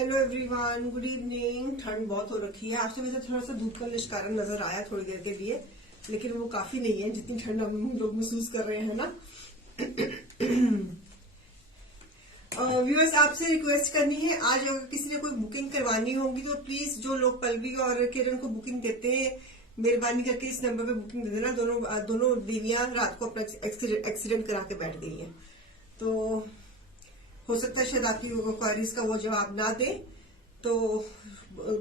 Hello everyone, good evening. ठंड बहुत हो रखी है। आपसे वैसे थोड़ा सा धूप का निष्कारण नजर आया थोड़ी देर के लिए, लेकिन वो काफी नहीं है जितनी ठंड हम लोग महसूस कर रहे हैं ना। व्यूअर्स, आपसे रिक्वेस्ट करनी है, आज अगर किसी ने कोई बुकिंग करवानी होगी तो प्लीज जो लोग पल्लवी और किरण को बुकिंग देते हैं, मेहरबानी करके इस नंबर पे बुकिंग दे देना। दोनों देवियां रात को अपना एक्सीडेंट करा के बैठ गई हैं, तो हो सकता है शायद आपकी क्वारीज का वो जवाब ना दे। तो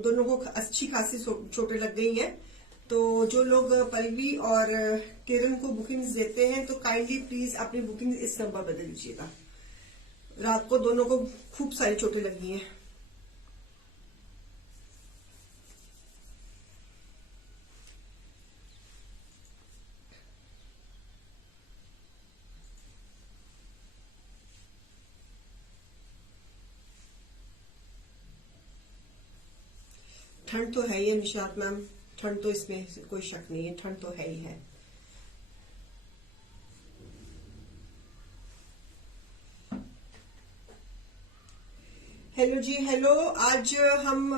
दोनों को अच्छी खासी चोटें लग गई हैं। तो जो लोग पल्लवी और किरण को बुकिंग्स देते हैं तो काइंडली प्लीज अपनी बुकिंग इस नंबर पर दे दीजिएगा। रात को दोनों को खूब सारी चोटें लगी हैं। ठंड तो है ही है निशात मैम, ठंड तो इसमें कोई शक नहीं है, ठंड तो है ही है। हेलो जी, हेलो। आज हम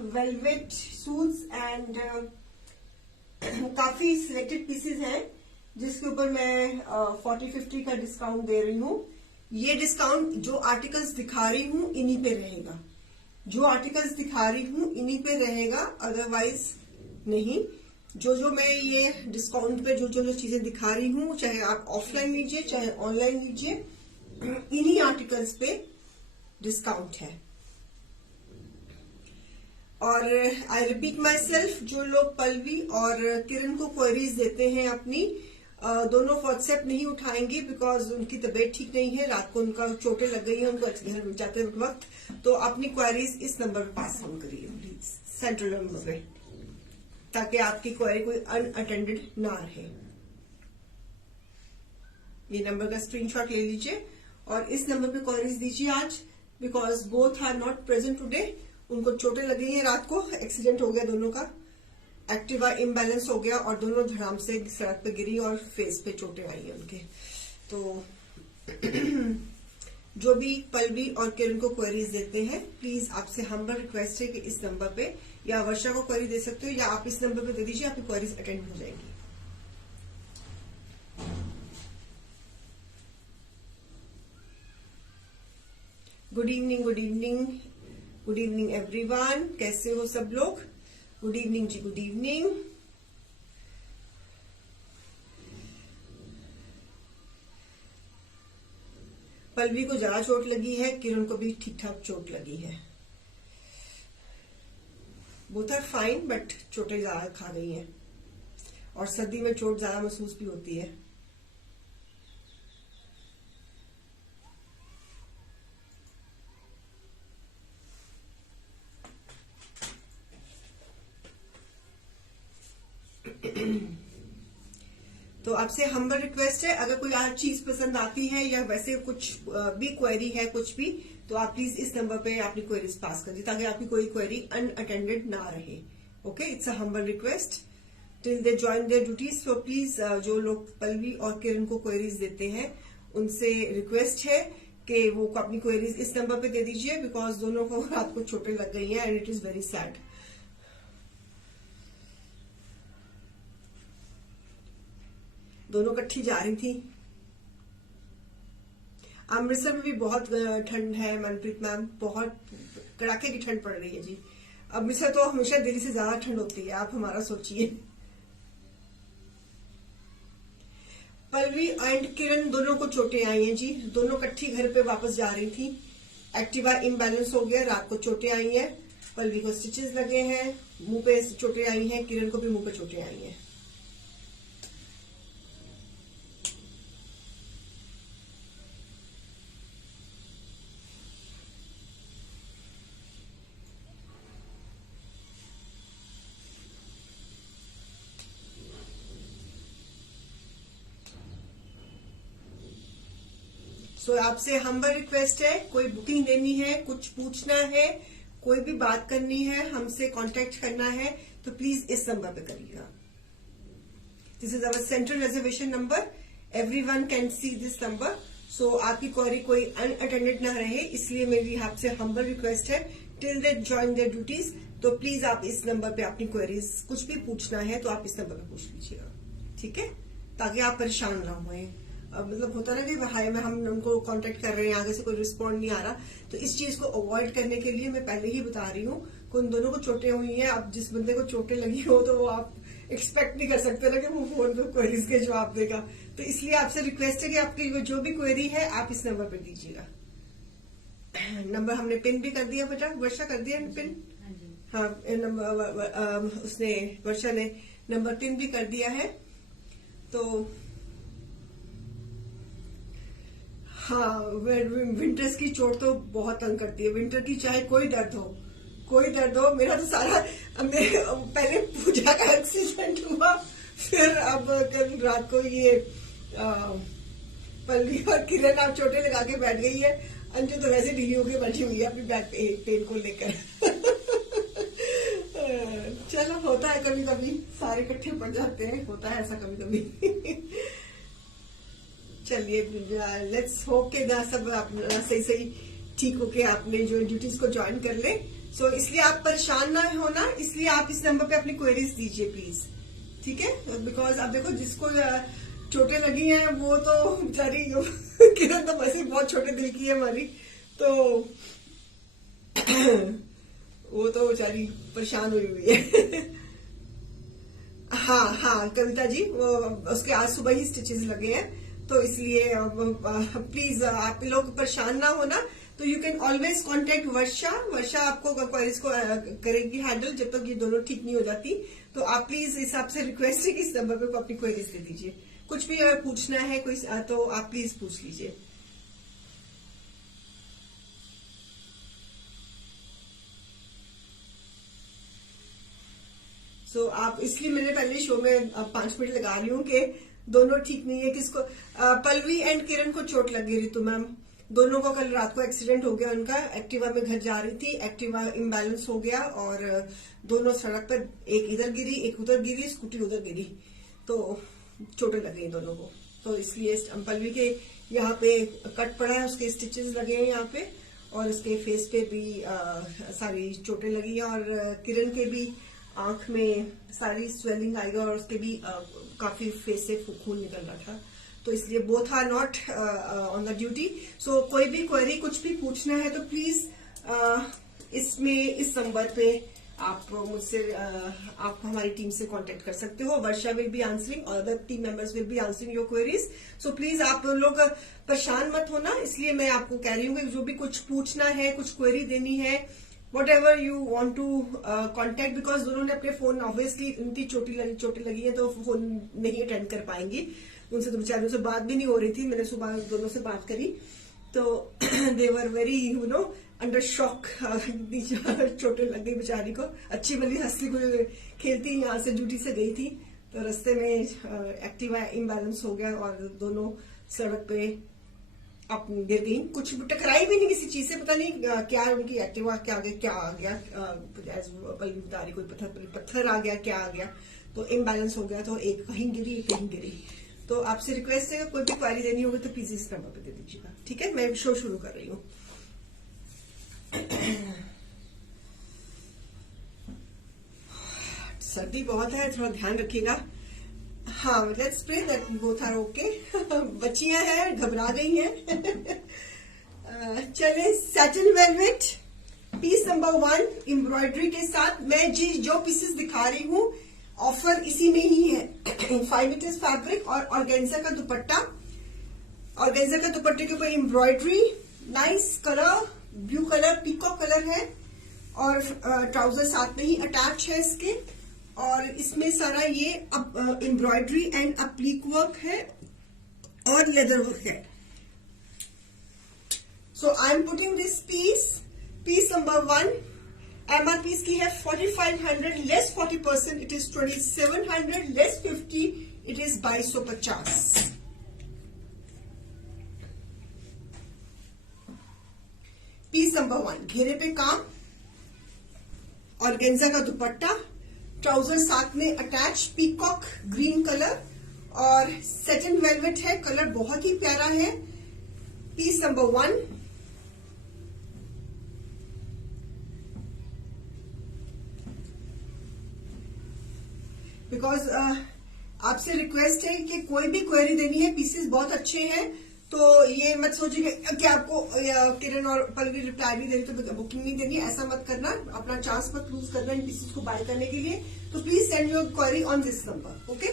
वेलवेट सूट्स एंड काफी सिलेक्टेड पीसेस हैं जिसके ऊपर मैं 40-50 का डिस्काउंट दे रही हूँ। ये डिस्काउंट जो आर्टिकल्स दिखा रही हूँ इन्हीं पे रहेगा, जो आर्टिकल्स दिखा रही हूँ इन्हीं पे रहेगा, अदरवाइज नहीं। जो मैं ये डिस्काउंट पे जो चीजें दिखा रही हूँ, चाहे आप ऑफलाइन लीजिए चाहे ऑनलाइन लीजिए, इन्हीं आर्टिकल्स पे डिस्काउंट है। और आई रिपीट माई सेल्फ, जो लोग पल्लवी और किरण को क्वेरीज देते हैं अपनी, दोनों व्हाट्सएप नहीं उठाएंगे बिकॉज उनकी तबीयत ठीक नहीं है, रात को उनका चोटें लग गई है उनको घर में जाते वक्त। तो अपनी क्वेरीज इस नंबर पर पास ऑन करिए प्लीज, सेंट्रल नंबर पे, ताकि आपकी क्वेरी कोई अनअटेंडेड ना रहे। ये नंबर का स्क्रीनशॉट ले लीजिए और इस नंबर पे क्वेरीज दीजिए आज, because both are not present today. उनको चोटें लग गई है, रात को एक्सीडेंट हो गया दोनों का, एक्टिवा इम्बैलेंस हो गया और दोनों धड़ाम से सड़क पे गिरी और फेस पे चोटें आई है उनके। तो जो भी पल्लवी और किरण को क्वेरीज देते हैं, प्लीज आपसे हम्बल रिक्वेस्ट है कि इस नंबर पे, या वर्षा को क्वेरी दे सकते हो या आप इस नंबर पे दे दीजिए, आपकी क्वेरीज अटेंड हो जाएंगी। Good evening, good evening, good evening everyone. कैसे हो सब लोग? गुड इवनिंग जी, गुड इवनिंग। पल्लवी को ज्यादा चोट लगी है, किरण को भी ठीक ठाक चोट लगी है। बोथ आर फाइन, बट चोटें ज्यादा खा गई हैं और सर्दी में चोट ज्यादा महसूस भी होती है। तो आपसे हम्बल रिक्वेस्ट है, अगर कोई आज चीज पसंद आती है या वैसे कुछ भी क्वेरी है कुछ भी, तो आप प्लीज इस नंबर पे अपनी क्वेरीज पास कर दीजिए ताकि आपकी कोई क्वेरी अनअटेंडेड ना रहे। Okay, it's a humble request till they join their duties. So please जो लोग पल्लवी और किरण को क्वेरीज देते हैं उनसे रिक्वेस्ट है कि वो अपनी क्वेरीज इस नंबर पे दे दीजिए, बिकॉज दोनों को रात को चोटें लग गई हैं and it is very sad. दोनों इकट्ठी जा रही थी। अमृतसर में भी बहुत ठंड है मनप्रीत मैम, बहुत कड़ाके की ठंड पड़ रही है जी। अमृतसर तो हमेशा दिल्ली से ज्यादा ठंड होती है, आप हमारा सोचिए। पल्लवी एंड किरण दोनों को चोटें आई हैं जी, दोनों इकट्ठी घर पे वापस जा रही थी, एक्टिवा इम्बैलेंस हो गया, रात को चोटें आई हैं। पल्लवी को स्टिचेस लगे हैं, मुंह पे चोटें आई हैं, किरण को भी मुंह पे चोटें आई हैं। सो आपसे हम्बल रिक्वेस्ट है, कोई बुकिंग लेनी है, कुछ पूछना है, कोई भी बात करनी है, हमसे कांटेक्ट करना है, तो प्लीज इस नंबर पे करिएगा। This is our central reservation number, everyone can see this number. So आपकी क्वेरी कोई अनअटेंडेड ना रहे, इसलिए मेरी आपसे हम्बल रिक्वेस्ट है till they join their duties. तो प्लीज आप इस नंबर पे अपनी क्वेरीज कुछ भी पूछना है तो आप इस नंबर पे पूछ लीजिएगा, ठीक है, ताकि आप परेशान ना हुए। मतलब होता ना कि हाय में हम उनको कांटेक्ट कर रहे हैं, आगे से कोई रिस्पॉन्ड नहीं आ रहा, तो इस चीज को अवॉइड करने के लिए मैं पहले ही बता रही हूँ कि उन दोनों को चोटें हुई हैं। अब जिस बंदे को चोटें लगी हो तो वो आप एक्सपेक्ट नहीं कर सकते ना कि वो फोन पे क्वेरीज के जवाब देगा। तो इसलिए आपसे रिक्वेस्ट है कि आपकी जो भी क्वेरी है आप इस नंबर पे दीजिएगा। नंबर हमने पिन भी कर दिया बेटा, वर्षा कर दिया पिन। हाँ, नंबर उसने वर्षा ने नंबर पिन भी कर दिया है। तो हाँ, विंटर्स की चोट तो बहुत तंग करती है। विंटर की चाहे कोई दर्द हो, मेरा तो सारा पहले पूजा का एक्सीडेंट हुआ, फिर अब कल रात को ये पल्लवी और किरण आप चोटें लगा के बैठ गई है। अंजू तो वैसे ढीली होकर बैठी हुई है अपनी बैक पेन को लेकर। चलो, होता है कभी कभी, सारे इकट्ठे पड़ जाते हैं, होता है ऐसा कभी कभी। चलिए, लेट्स होप के सब सही ठीक होके आपने जो ड्यूटीज को ज्वाइन कर ले। सो इसलिए आप परेशान ना होना, इसलिए आप इस नंबर पे अपनी क्वेरीज दीजिए प्लीज, ठीक है। बिकॉज अब देखो, जिसको चोटें लगी हैं वो तो बेचारी किरण तो वैसे बहुत छोटे दिल की है हमारी, तो वो तो बेचारी परेशान हुई है। हाँ कविता जी, वो उसके आज सुबह ही स्टिचेस लगे हैं, तो इसलिए प्लीज आप लोग परेशान ना होना। तो यू कैन ऑलवेज कॉन्टेक्ट वर्षा आपको क्वेरीज को करेगी हैंडल जब तक ये दोनों ठीक नहीं हो जाती। तो आप प्लीज इस आपसे रिक्वेस्ट है कि इस नंबर पे अपनी क्वेरीज दे दीजिए। कुछ भी अगर पूछना है कोई तो आप प्लीज पूछ लीजिए। सो आप इसलिए मैंने पहले शो में 5 मिनट लगा रही हूँ कि दोनों ठीक नहीं है। किसको? पल्लवी एंड किरण को चोट लगी ऋतु मैम, दोनों को कल रात को एक्सीडेंट हो गया उनका। एक्टिवा में घर जा रही थी, एक्टिवा इम्बैलेंस हो गया और दोनों सड़क पर, एक इधर गिरी एक उधर गिरी, स्कूटी उधर गिरी, तो चोटें लग गई दोनों को। तो इसलिए पल्लवी के यहाँ पे कट पड़ा है, उसके स्टिचेस लगे हैं यहाँ पे, और उसके फेस पे भी सारी चोटें लगी है, और किरण के भी आंख में सारी स्वेलिंग आएगा, और उसके भी काफी फेस से खून निकल रहा था। तो इसलिए both are not on the duty. So कोई भी क्वेरी कुछ भी पूछना है तो प्लीज इसमें इस नंबर पे आप मुझसे आप हमारी टीम से कांटेक्ट कर सकते हो। Varsha will be answering, other team members will be answering your queries. So please आप लोग परेशान मत होना, इसलिए मैं आपको कह रही हूँ कि जो भी कुछ पूछना है, कुछ क्वेरी देनी है, whatever you want to contact, because दोनों ने अपने फोन, ऑब्वियसली उनकी चोटें लगी है तो फोन नहीं अटेंड कर पाएंगी। उनसे तो बेचारियों से बात भी नहीं हो रही थी, मैंने सुबह दोनों से बात करी तो दे वर वेरी अंडर शॉक। चोटें लग गई बेचारी को, अच्छी भली हंसती कोई खेलती यहाँ से ड्यूटी से गई थी, तो रास्ते में एक्टिवा इम्बैलेंस हो गया और दोनों सड़क पे अब गिर गई। कुछ टकराई भी नहीं किसी चीज से, पता नहीं क्या उनकी एक्टिवा क्या आ गया, बता रही कोई पत्थर आ गया, क्या आ गया, तो इम्बैलेंस हो गया, तो एक कहीं गिरी एक कहीं गिरी। तो आपसे रिक्वेस्ट है कोई भी क्वारी देनी होगी तो प्लीज इस नंबर पे दे दीजिएगा, ठीक है। मैं शो शुरू कर रही हूँ। सर्दी बहुत है, थोड़ा ध्यान रखिएगा। हाँ, let's pray that both are okay. बच्चियां हैं, घबरा गई हैं। चले, satin velvet piece number 1 embroidery के साथ मैं जो पीसेस दिखा रही हूँ ऑफर इसी में ही है। 5 मीटर फैब्रिक और ऑर्गेन्जा का दुपट्टा, ऑर्गेन्जा का दुपट्टे के ऊपर embroidery, nice colour, blue colour, peacock colour है, और ट्राउजर साथ में ही अटैच है इसके, और इसमें सारा ये एम्ब्रॉयडरी एंड अप्लीक वर्क है और लेदर वर्क है। So I am putting this piece number 1, MRP इसकी है 4500 less 40%, it is 2700 less 50, it is 2250। Piece number 1, घेरे पे काम, ऑर्गेन्जा का दुपट्टा, ट्राउजर साथ में अटैच, पीकॉक ग्रीन कलर, और सैटिन वेलवेट है, कलर बहुत ही प्यारा है। पीस नंबर 1, बिकॉज आपसे रिक्वेस्ट है कि कोई भी क्वेरी देनी है, पीसेस बहुत अच्छे हैं, तो ये मत सोचिए कि आपको किरण और पल्लवी रिप्लाई नहीं दे रही तो बुकिंग नहीं देनी, ऐसा मत करना, अपना चांस मत लूज करना इन पीसेस को बाय करने के लिए। तो please send your query on this number, okay.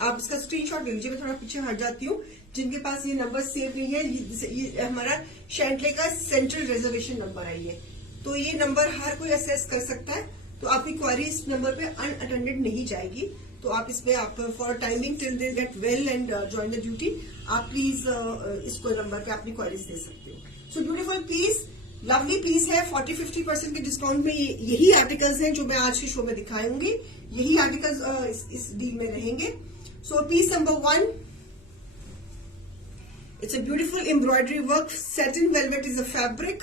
आप इसका स्क्रीनशॉट ले लीजिए, मैं थोड़ा पीछे हट जाती हूँ। जिनके पास ये नंबर सेव नहीं है, ये हमारा शैंटले का सेंट्रल रिजर्वेशन नंबर है ये, तो ये नंबर हर कोई असेस कर सकता है। तो आपकी क्वेरी इस नंबर पे अनअटेंडेड नहीं जाएगी, तो आप इसमें आप for timing till they get well and join the duty, आप प्लीज इसको नंबर पे अपनी क्वेरीज दे सकते हो। So beautiful piece, lovely piece है, 40-50% के डिस्काउंट में यही आर्टिकल्स हैं जो मैं आज के शो में दिखाऊंगी, यही आर्टिकल्स इस डील में रहेंगे। So piece number 1, it's a beautiful embroidery work, satin velvet is a fabric.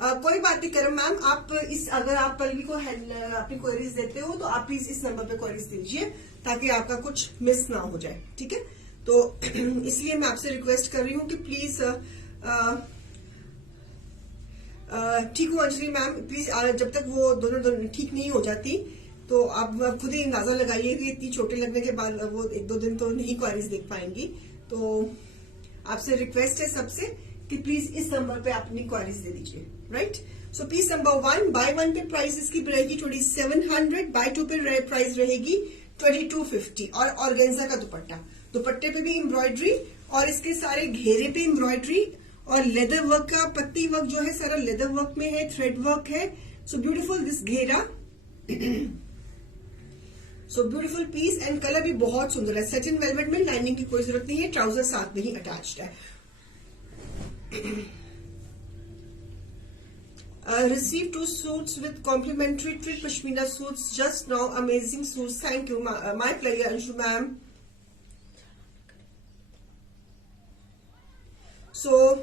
कोई बात नहीं करम मैम, आप अगर आप पल्लवी को अपनी क्वेरीज देते हो तो आप प्लीज इस नंबर पे क्वेरीज दीजिए ताकि आपका कुछ मिस ना हो जाए, ठीक है। तो इसलिए मैं आपसे रिक्वेस्ट कर रही हूँ कि प्लीज ठीक हो अंजलि मैम, प्लीज जब तक वो दोनों ठीक नहीं हो जाती तो आप खुद ही अंदाजा लगाइए कि इतनी चोटें लगने के बाद वो 1-2 दिन तो नहीं क्वेरीज देख पाएंगी। तो आपसे रिक्वेस्ट है सबसे कि प्लीज इस नंबर पे अपनी क्वेरीज दे दीजिए, राइट। सो piece number 1, bye 1 pay price इसकी रहेगी 2700, बाय 2 पे प्राइस रहेगी 2250। और ऑर्गेन्जा का दुपट्टा, दुपट्टे पे भी एम्ब्रॉयडरी और इसके सारे घेरे पे एम्ब्रॉयडरी और लेदर वर्क का पत्ती वर्क जो है सारा लेदर वर्क में है, थ्रेड वर्क है। सो ब्यूटीफुल दिस घेरा, so beautiful piece and colour भी बहुत सुंदर है। सैटिन वेलवेट में लाइनिंग की कोई जरूरत नहीं है, ट्राउजर साथ में ही अटैच्ड है। Received 2 suits with complimentary treat pashmina suits just now. Amazing suits. Thank you. My pleasure, Anshu ma'am. So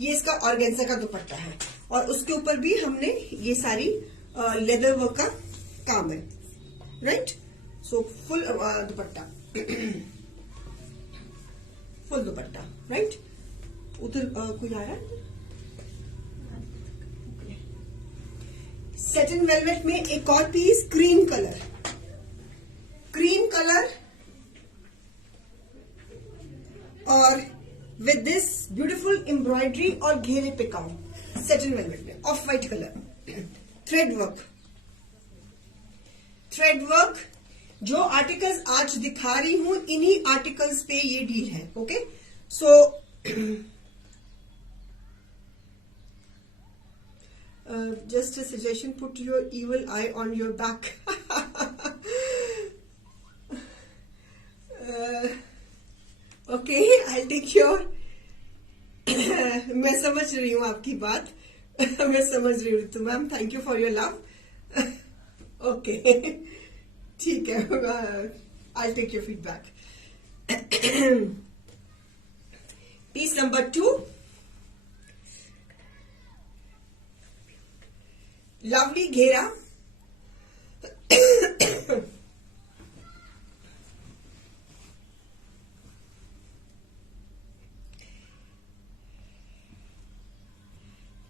ये इसका ऑर्गेन्जा का दुपट्टा है और उसके ऊपर भी हमने ये सारी लेदर वर्क का काम है, राइट। सो फुल दुपट्टा, फुल दुपट्टा, राइट। उधर कोई आ रहा है। सैटिन वेलवेट में एक और piece, cream colour, cream colour और विद दिस ब्यूटीफुल एम्ब्रॉयडरी और घेरे पे काम, सैटिन वेलवेट में off white colour, thread work, thread work. जो आर्टिकल्स आज दिखा रही हूं इन्हीं आर्टिकल्स पे ये डील है, okay. So just a suggestion, put your evil eye on your back. Okay, I'll take your मैं समझ रही हूँ आपकी बात मैं समझ रही हूँ तो ma'am, thank you for your love. Okay ठीक है, I'll take your feedback. Piece number 2, lovely घेरा,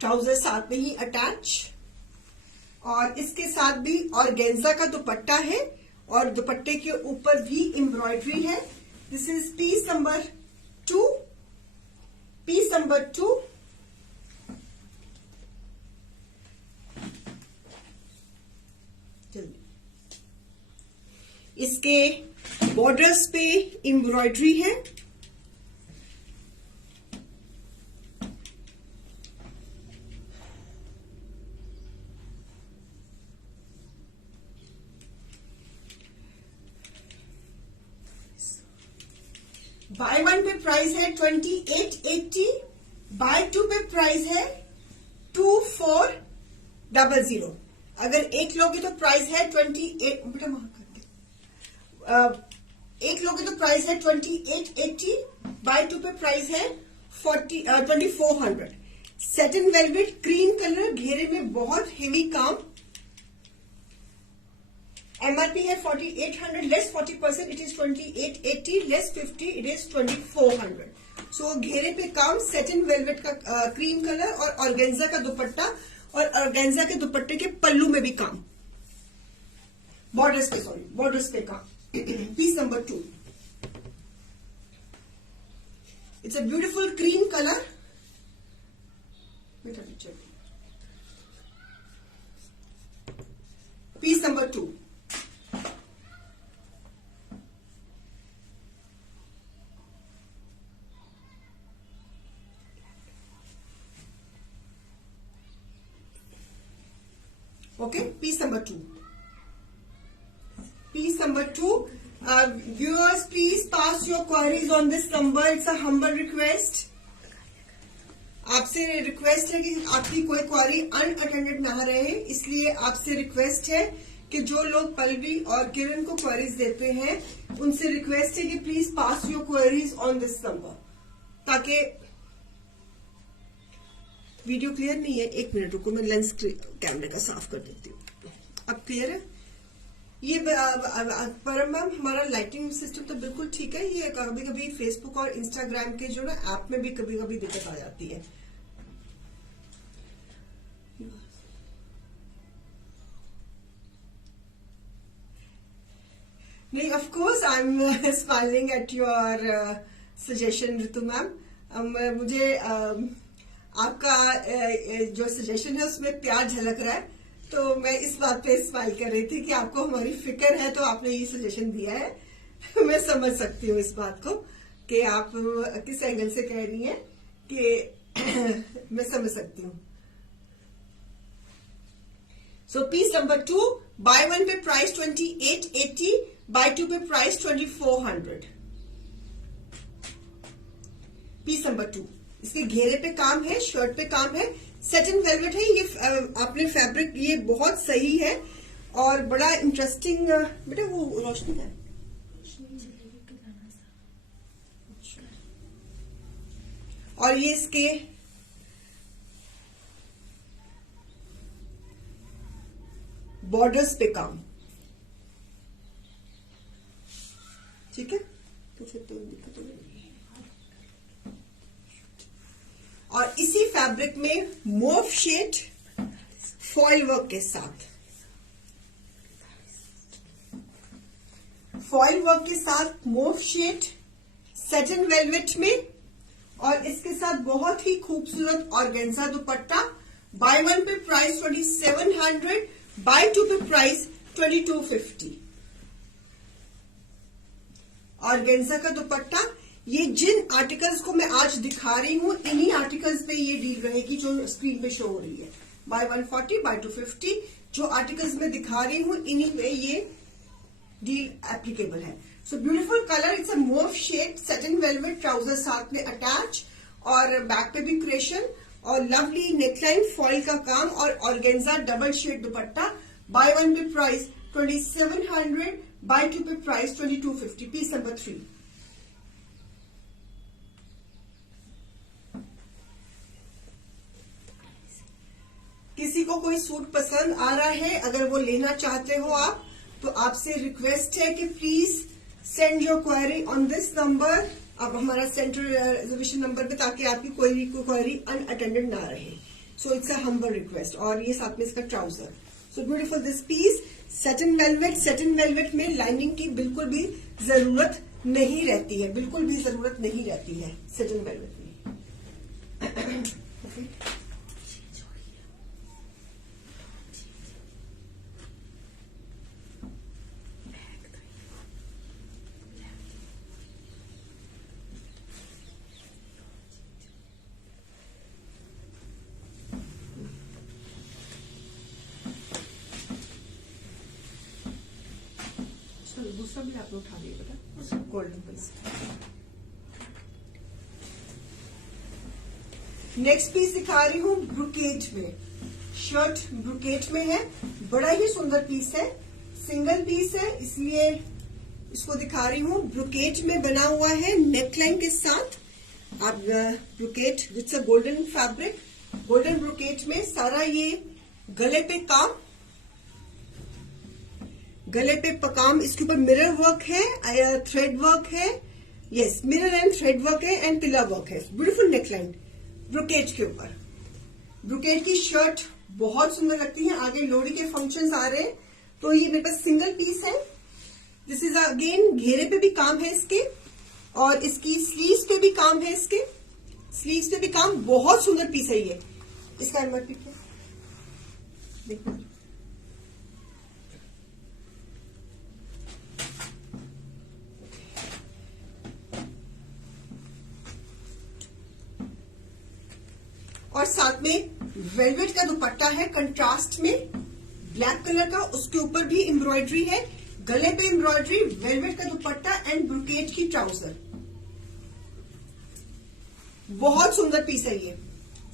ट्राउजर साथ में ही अटैच और इसके साथ भी ऑर्गेन्जा का दुपट्टा है और दुपट्टे के ऊपर भी एम्ब्रॉयडरी है। This is piece number 2, piece number 2। इसके बॉर्डर्स पे एम्ब्रॉयडरी है, बाय 1 पे प्राइस है 2880, बाय 2 पे प्राइस है 2400। अगर एक लोगे तो प्राइस है 28, बेटा वहां करके एक लोगे तो प्राइस है 2880, बाय 2 पे प्राइस है 2400। सैटिन वेलवेट क्रीम कलर, घेरे में बहुत हेवी काम, एमआरपी है 4800, less 40%, it is 2880, less 50, it is 2400। सो घेरे पे काम, सैटिन वेलवेट का क्रीम कलर और ऑर्गेन्जा का दुपट्टा और ऑर्गेन्जा के दुपट्टे के पल्लू में भी काम, बॉर्डर्स पे काम। Piece number 2, it's a beautiful cream colour. Piece number 2, okay, piece number 2. Piece number 2. Viewers, please pass your queries on this number. It's a humble request. आपसे रिक्वेस्ट है कि आपकी कोई क्वेरी अनअटेंडेड ना रहे, इसलिए आपसे रिक्वेस्ट है कि जो लोग पल्लवी और किरण को क्वेरीज देते हैं उनसे रिक्वेस्ट है कि please pass your queries on this number, ताकि वीडियो क्लियर नहीं है। 1 मिनट रुको, मैं लेंस कैमरे का साफ कर देती हूँ। अब क्लियर है? ये परम मैम, हमारा लाइटिंग सिस्टम तो बिल्कुल ठीक है। ये कभी कभी फेसबुक और इंस्टाग्राम के जो ना ऐप में भी कभी कभी दिक्कत आ जाती है। नहीं, of course I am smiling at your suggestion Ritu ma'am. मुझे आपका जो सजेशन है उसमें प्यार झलक रहा है, तो मैं इस बात पे स्माइल कर रही थी कि आपको हमारी फिक्र है, तो आपने ये सजेशन दिया है। मैं समझ सकती हूँ इस बात को कि आप किस एंगल से कह रही हैं, कि मैं समझ सकती हूँ। सो piece number 2, bye 1 pay price 2880, bye 2 pay price 2400। Piece number 2, इसके घेरे पे काम है, शर्ट पे काम है, सेटिन वेलवेट है। ये आपने फैब्रिक, ये बहुत सही है और बड़ा इंटरेस्टिंग। बेटा वो रोशनी है, और ये इसके बॉर्डर्स पे काम, ठीक है। तो फिर तो दिक्कत नहीं। और इसी फैब्रिक में मोव शेड फॉइल वर्क के साथ, फॉइल वर्क के साथ मोव शेड सेटिन वेलवेट में, और इसके साथ बहुत ही खूबसूरत ऑर्गेन्जा दुपट्टा। Buy 1 pay price 2700, bye 2 pay price 2250। Organza का दुपट्टा। ये जिन आर्टिकल्स को मैं आज दिखा रही हूं, इन्हीं आर्टिकल्स पे ये डील रहेगी जो स्क्रीन पे शो हो रही है। बाय 140, बाय 250, जो आर्टिकल्स मैं दिखा रही हूं इन्हीं पे ये डील एप्लीकेबल है। So beautiful colour, it's a mauve shade, satin velvet, trouser साथ में अटैच, और बैक पे भी क्रेशन, और लवली नेकलाइन, फॉइल का काम, और organza double shade dupatta. Buy 1 pay price 2700, bye 2 pay price 2250। Piece number 3। किसी को कोई सूट पसंद आ रहा है, अगर वो लेना चाहते हो आप, तो आपसे रिक्वेस्ट है कि please send your query on this number, अब हमारा सेंट्रल रिजर्वेशन नंबर पे, ताकि आपकी कोई क्वेरी अनअटेंडेड ना रहे। So it's a humble request. और ये साथ में इसका trouser. So beautiful this piece, satin velvet. Satin velvet में लाइनिंग की बिल्कुल भी जरूरत नहीं रहती है, बिल्कुल भी जरूरत नहीं रहती है सेटिन वेलवेट में। दूसरा भी आपने उठा दिया बेटा, गोल्डन पीस। नेक्स्ट पीस दिखा रही हूँ ब्रोकेट में। शर्ट ब्रोकेट में है, बड़ा ही सुंदर पीस है, सिंगल पीस है, इसलिए इसको दिखा रही हूँ। ब्रोकेट में बना हुआ है, नेकलाइन के साथ। आप brocade with a golden fabric, golden brocade में सारा ये गले पे काम, गले पे काम, इसके ऊपर मिरर वर्क है, थ्रेड वर्क है, yes mirror and thread work है, एंड पिलर वर्क है। ब्यूटीफुल नेकलाइन ब्रोकेट के ऊपर। ब्रोकेट की शर्ट बहुत सुंदर लगती है। आगे लोहड़ी के फंक्शंस आ रहे हैं, तो ये मेरे पास सिंगल पीस है। दिस इज अगेन, घेरे पे भी काम है इसके, और इसकी स्लीव्स पे भी काम है, इसके स्लीव्स पे भी काम। बहुत सुंदर पीस है ये। इसका एमआरपी क्या देखो, और साथ में वेलवेट का दुपट्टा है कंट्रास्ट में, ब्लैक कलर का, उसके ऊपर भी एम्ब्रॉयडरी है, गले पे एम्ब्रॉयडरी, वेलवेट का दुपट्टा एंड ब्रोकेट की ट्राउजर। बहुत सुंदर पीस है ये।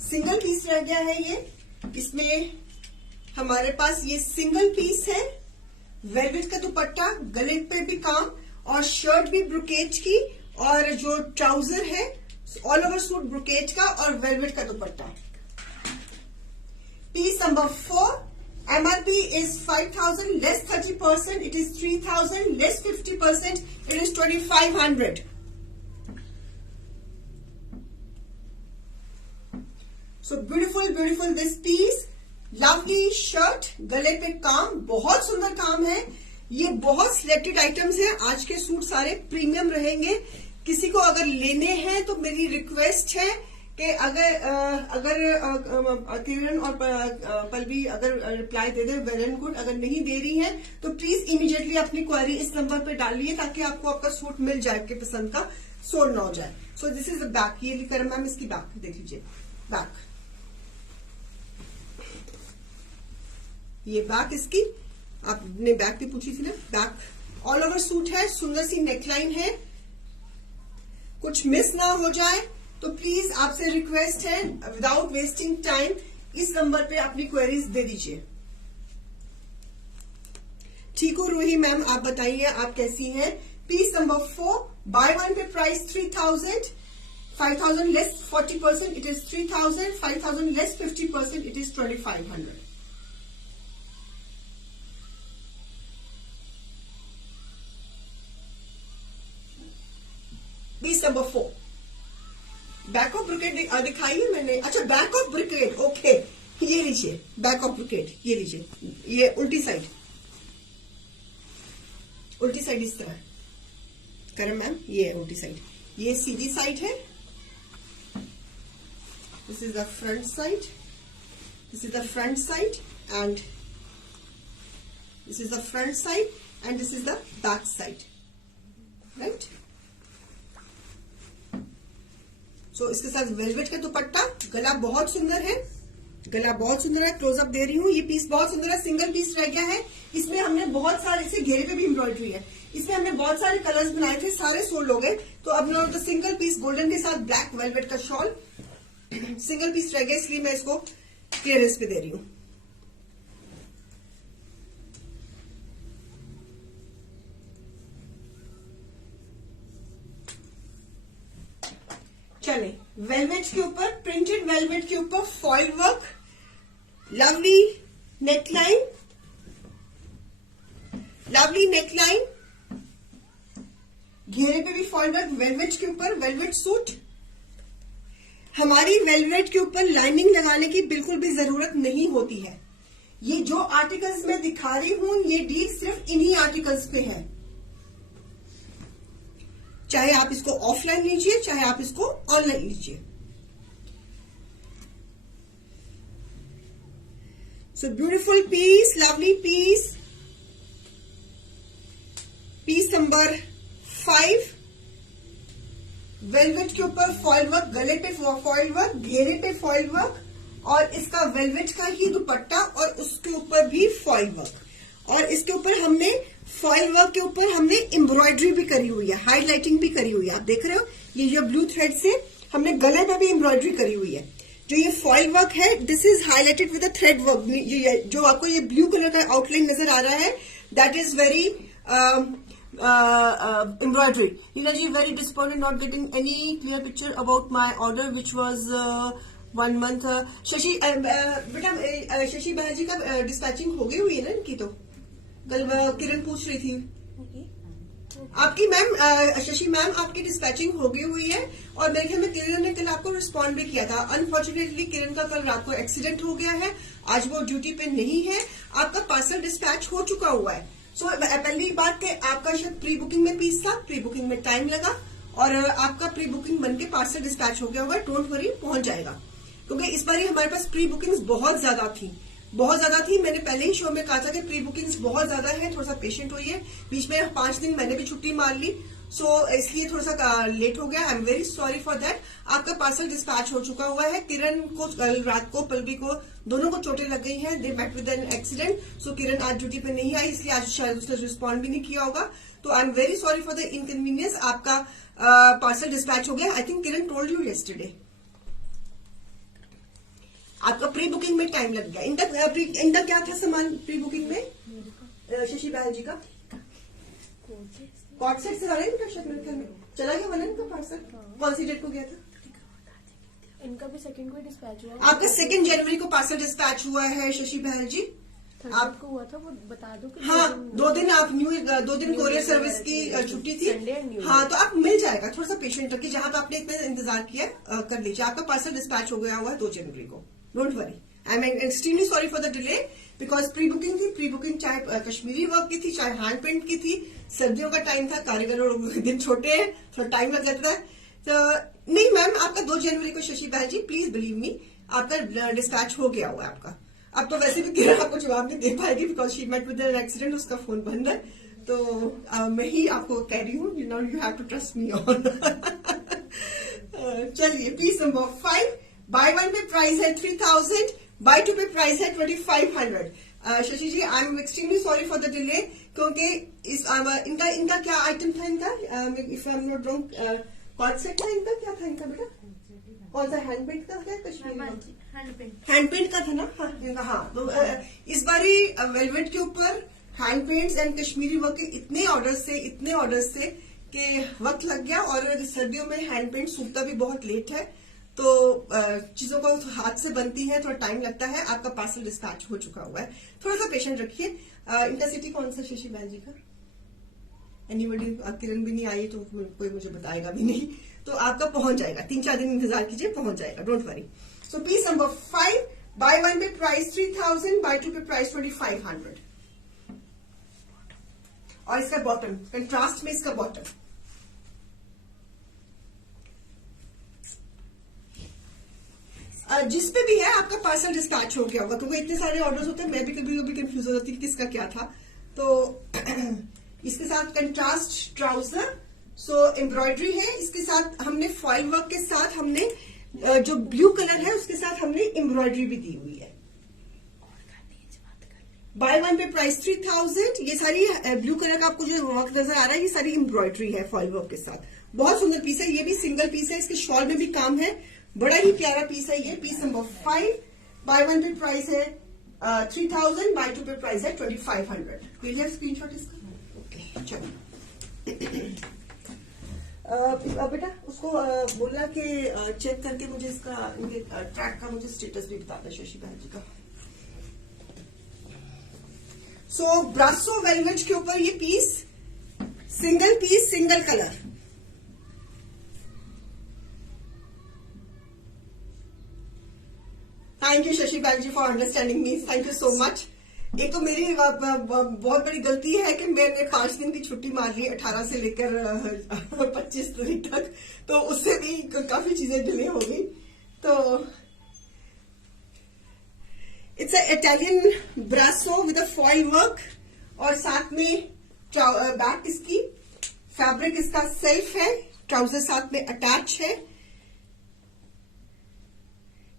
सिंगल पीस रह गया है ये। इसमें हमारे पास ये सिंगल पीस है, वेलवेट का दुपट्टा, गले पे भी काम, और शर्ट भी ब्रोकेट की, और जो ट्राउजर है ऑल ओवर सूट ब्रोकेट का, और वेलवेट का dupatta. Piece number 4, MRP is 5,000 less 30%, it is 3,000 less 50%, it is 2,500. So beautiful this piece, lovely shirt, गले पे काम, बहुत सुंदर काम है। ये बहुत सिलेक्टेड आइटम्स हैं। आज के सूट सारे प्रीमियम रहेंगे। किसी को अगर लेने हैं तो मेरी रिक्वेस्ट है कि अगर किरण और पल्लवी अगर reply they they, well and good. अगर नहीं दे रही हैं तो प्लीज इमीडिएटली अपनी क्वेरी इस नंबर पे डालिए, ताकि आपको आपका सूट मिल जाए, आपके पसंद का, सोल्ड ना हो जाए। So this is the back. ये लिखकर मैम इसकी बैक देख लीजिए, बैक, ये बैक इसकी, आपने बैक भी पूछी थी ना। बैक ऑल ओवर सूट है, सुंदर सी नेकलाइन है, कुछ मिस ना हो जाए। तो प्लीज आपसे रिक्वेस्ट है, विदाउट वेस्टिंग टाइम इस नंबर पे अपनी क्वेरीज दे दीजिए। ठीक हो रूही मैम, आप बताइए आप कैसी हैं। Piece number 4, buy one pay price 3,000, 5,000 less 40%, it is 3,000, 5,000 less 50%, it is 2,500। Piece number 4, back of brocade दिखाई है मैंने। अच्छा, बैक ऑफ ब्रोकेड, ओके, ये लीजिए बैक ऑफ ब्रोकेड, ये लीजिए, ये उल्टी साइड, उल्टी साइड इस तरह करें मैम, ये है उल्टी साइड, ये सीधी साइड है। This is the front side, this is the front side, and this is the front side, and this is the back side, right. तो इसके साथ वेलवेट का दुपट्टा, गला बहुत सुंदर है, गला बहुत सुंदर है, क्लोजअप दे रही हूँ। ये पीस बहुत सुंदर है, सिंगल पीस रह गया है। इसमें हमने बहुत सारे, इसे घेरे पे भी एम्ब्रॉयडरी है, इसमें हमने बहुत सारे कलर्स बनाए थे, सारे सोल्ड हो गए। तो अब ना तो सिंगल पीस गोल्डन के साथ ब्लैक वेलवेट का शॉल, सिंगल पीस रह गया, इसलिए मैं इसको क्लियरेंस पे दे रही हूँ। चले, वेलवेट के ऊपर, प्रिंटेड वेलवेट के ऊपर foil work, lovely neckline, lovely neckline, घेरे पे भी फॉइल वर्क, वेलवेट के ऊपर, वेलवेट सूट। हमारी वेलवेट के ऊपर लाइनिंग लगाने की बिल्कुल भी जरूरत नहीं होती है। ये जो आर्टिकल्स मैं दिखा रही हूं, ये डील सिर्फ इन्हीं आर्टिकल्स पे है। चाहे आप इसको ऑफलाइन लीजिए, चाहे आप इसको ऑनलाइन लीजिए। So beautiful piece, lovely piece. Piece number 5, velvet के ऊपर फॉइल वर्क, गले पे फॉइल वर्क, घेरे पे फॉइल वर्क, और इसका वेलवेट का ही दुपट्टा, और उसके ऊपर भी फॉइल वर्क, और इसके ऊपर हमने फॉइल वर्क के ऊपर हमने एम्ब्रॉयडरी भी करी हुई है, हाईलाइटिंग भी करी हुई है। आप देख रहे हो, ये जो ब्लू थ्रेड से हमने गले में भी एम्ब्रॉयडरी करी हुई है। जो ये फॉइल वर्क है, this is highlighted with a thread work. जो आपको ये ब्लू कलर का आउटलाइन नजर आ रहा है, that is very embroidery. Leela ji, very disappointed not getting any clear picture about my order which was 1 month। Shashi बेटा, शशि बहन जी का डिस्पैचिंग हो गई हुई है ना इनकी? तो कल किरण पूछ रही थी आपकी मैम, शशि मैम आपकी डिस्पैचिंग हो गई हुई है, और मेरे ख्याल में किरण ने कल आपको रिस्पॉन्ड भी किया था। अनफॉर्चुनेटली किरण का कल रात को एक्सीडेंट हो गया है, आज वो ड्यूटी पे नहीं है। आपका पार्सल डिस्पैच हो चुका हुआ है। सो पहली बात कि आपका शायद प्री बुकिंग में पीस था, प्री बुकिंग में टाइम लगा और आपका प्री बुकिंग बनके पार्सल डिस्पैच हो गया हुआ है। डोंट वरी, पहुंच जाएगा, क्योंकि इस बार हमारे पास प्री बुकिंग्स बहुत ज्यादा थी। मैंने पहले ही शो में कहा था कि प्री बुकिंग्स बहुत ज्यादा है, थोड़ा सा पेशेंट होइए। बीच में 5 दिन मैंने भी छुट्टी मार ली, सो इसलिए थोड़ा सा लेट हो गया। I am very sorry for that. आपका पार्सल डिस्पैच हो चुका हुआ है। किरण को कल रात को, पल्लवी को, दोनों को चोटें लग गई हैं। They met with an accident. So Kiran आज ड्यूटी पे नहीं आई, इसलिए आज शायद उसने रिस्पॉन्ड भी नहीं किया होगा। तो I am very sorry for the inconvenience. आपका पार्सल डिस्पैच हो गया। I think Kiran told you yesterday. आपका प्री बुकिंग में टाइम लग गया। इनका क्या था सामान प्री बुकिंग में? शशि बहल जी का कॉट सेट से सारा इनका शायद मेरे ख्याल में चला गया वाला इनका पार्सल। कौन सी डेट को गया था? इनका भी 2 को डिस्पैच हुआ है। आपका 2 जनवरी को पार्सल डिस्पैच हुआ है शशि बहल जी। आपको हुआ था वो बता दो कि हाँ, 2 दिन आप 2 दिन कोरियर सर्विस की छुट्टी थी। हाँ, तो आप मिल जाएगा। थोड़ा सा पेशेंट रखिए, जहां तो आपने इतना इंतजार किया कर लीजिए। आपका पार्सल डिस्पैच हो गया हुआ है 2 जनवरी को। Don't worry, I am extremely sorry for the delay, because pre booking थी। प्री बुकिंग चाहे कश्मीरी वर्क की थी, चाहे हैंड पेंट की थी। सर्दियों का टाइम था, कारीगरों दिन छोटे हैं, थोड़ा टाइम लग जाता है। तो नहीं मैम, आपका 2 जनवरी को शशि बहल जी, प्लीज बिलीव मी, आपका डिस्पैच हो गया हुआ है आपका। अब तो वैसे भी किरण आपको जवाब नहीं दे पाएगी, because she met with an accident, उसका फोन बंद है। तो मैं ही आपको कह रही हूँ, you have to trust me on. चलिए, piece number 5, buy 1 pay price है 3000, बाय 2 पे प्राइस है 2500। Shashi ji, I am extremely sorry for the delay, क्योंकि इनका क्या आइटम था इनका? If I am not wrong, cot set था इनका, क्या था इनका बेटा? कौन सा हैंड पेंट का था? कश्मीरी हैंड पेंट का था ना? हाँ, इनका। हाँ, तो इस बारी वेलवेट के ऊपर hand paints and Kashmiri work के इतने ऑर्डर्स थे कि वक्त लग गया। और सर्दियों में हैंड पेंट सूखता भी बहुत लेट है, तो चीजों को हाथ से बनती है, थोड़ा टाइम लगता है। आपका पार्सल डिस्पैच हो चुका हुआ है, थोड़ा सा पेशेंट रखिए। इनका सिटी कौन सा शशि बहल जी का? एनीबडी? किरण भी नहीं आई तो कोई मुझे बताएगा भी नहीं, तो आपका पहुंच जाएगा। 3-4 दिन इंतजार कीजिए, पहुंच जाएगा। Don't worry. So piece number 5, buy 1 pay price 3000, bye 2 pay price 2500। और इसका बॉटम कंट्रास्ट में, इसका बॉटम जिस पे भी है आपका पार्सल डिस्पैच हो गया होगा, क्योंकि इतने सारे ऑर्डर्स होते हैं। मैं भी कभी कभी कंफ्यूज हो जाती हूँ किसका क्या था। तो इसके साथ कंट्रास्ट ट्राउजर, सो एम्ब्रॉयडरी है। इसके साथ हमने फॉइल वर्क के साथ हमने जो ब्लू कलर है उसके साथ हमने एम्ब्रॉयडरी भी दी हुई है। Bye 1 pay price 3000। ये सारी ब्लू कलर का आपको जो वर्क नजर आ रहा है, ये सारी एम्ब्रॉयडरी है फॉइल वर्क के साथ। बहुत सुंदर पीस है। ये भी सिंगल पीस है, इसके शॉल में भी काम है, बड़ा ही प्यारा पीस है ये। Piece number 5, buy 1 pay price है 3000, बाय 2 पे प्राइस है 2500। कोई ले स्क्रीनशॉट इसका? ओके, चलो। बेटा उसको बोलना कि चेक करके मुझे इसका ट्रैक का मुझे स्टेटस भी बता दे शशि बहल जी का। सो ब्रासो वेलवेट के ऊपर ये piece, single colour. Thank you Shashi Bahl ji for understanding me, thank you so much. एक तो मेरी बहुत बड़ी गलती है कि मैंने 5 दिन की छुट्टी मार ली, 18 से लेकर 25 तारीख तक, तो उससे भी काफी चीजें डिले हो गई। तो it's Italian brasso with a foil work, और साथ में बैक इसकी फैब्रिक इसका सेल्फ है, ट्राउजर साथ में अटैच है।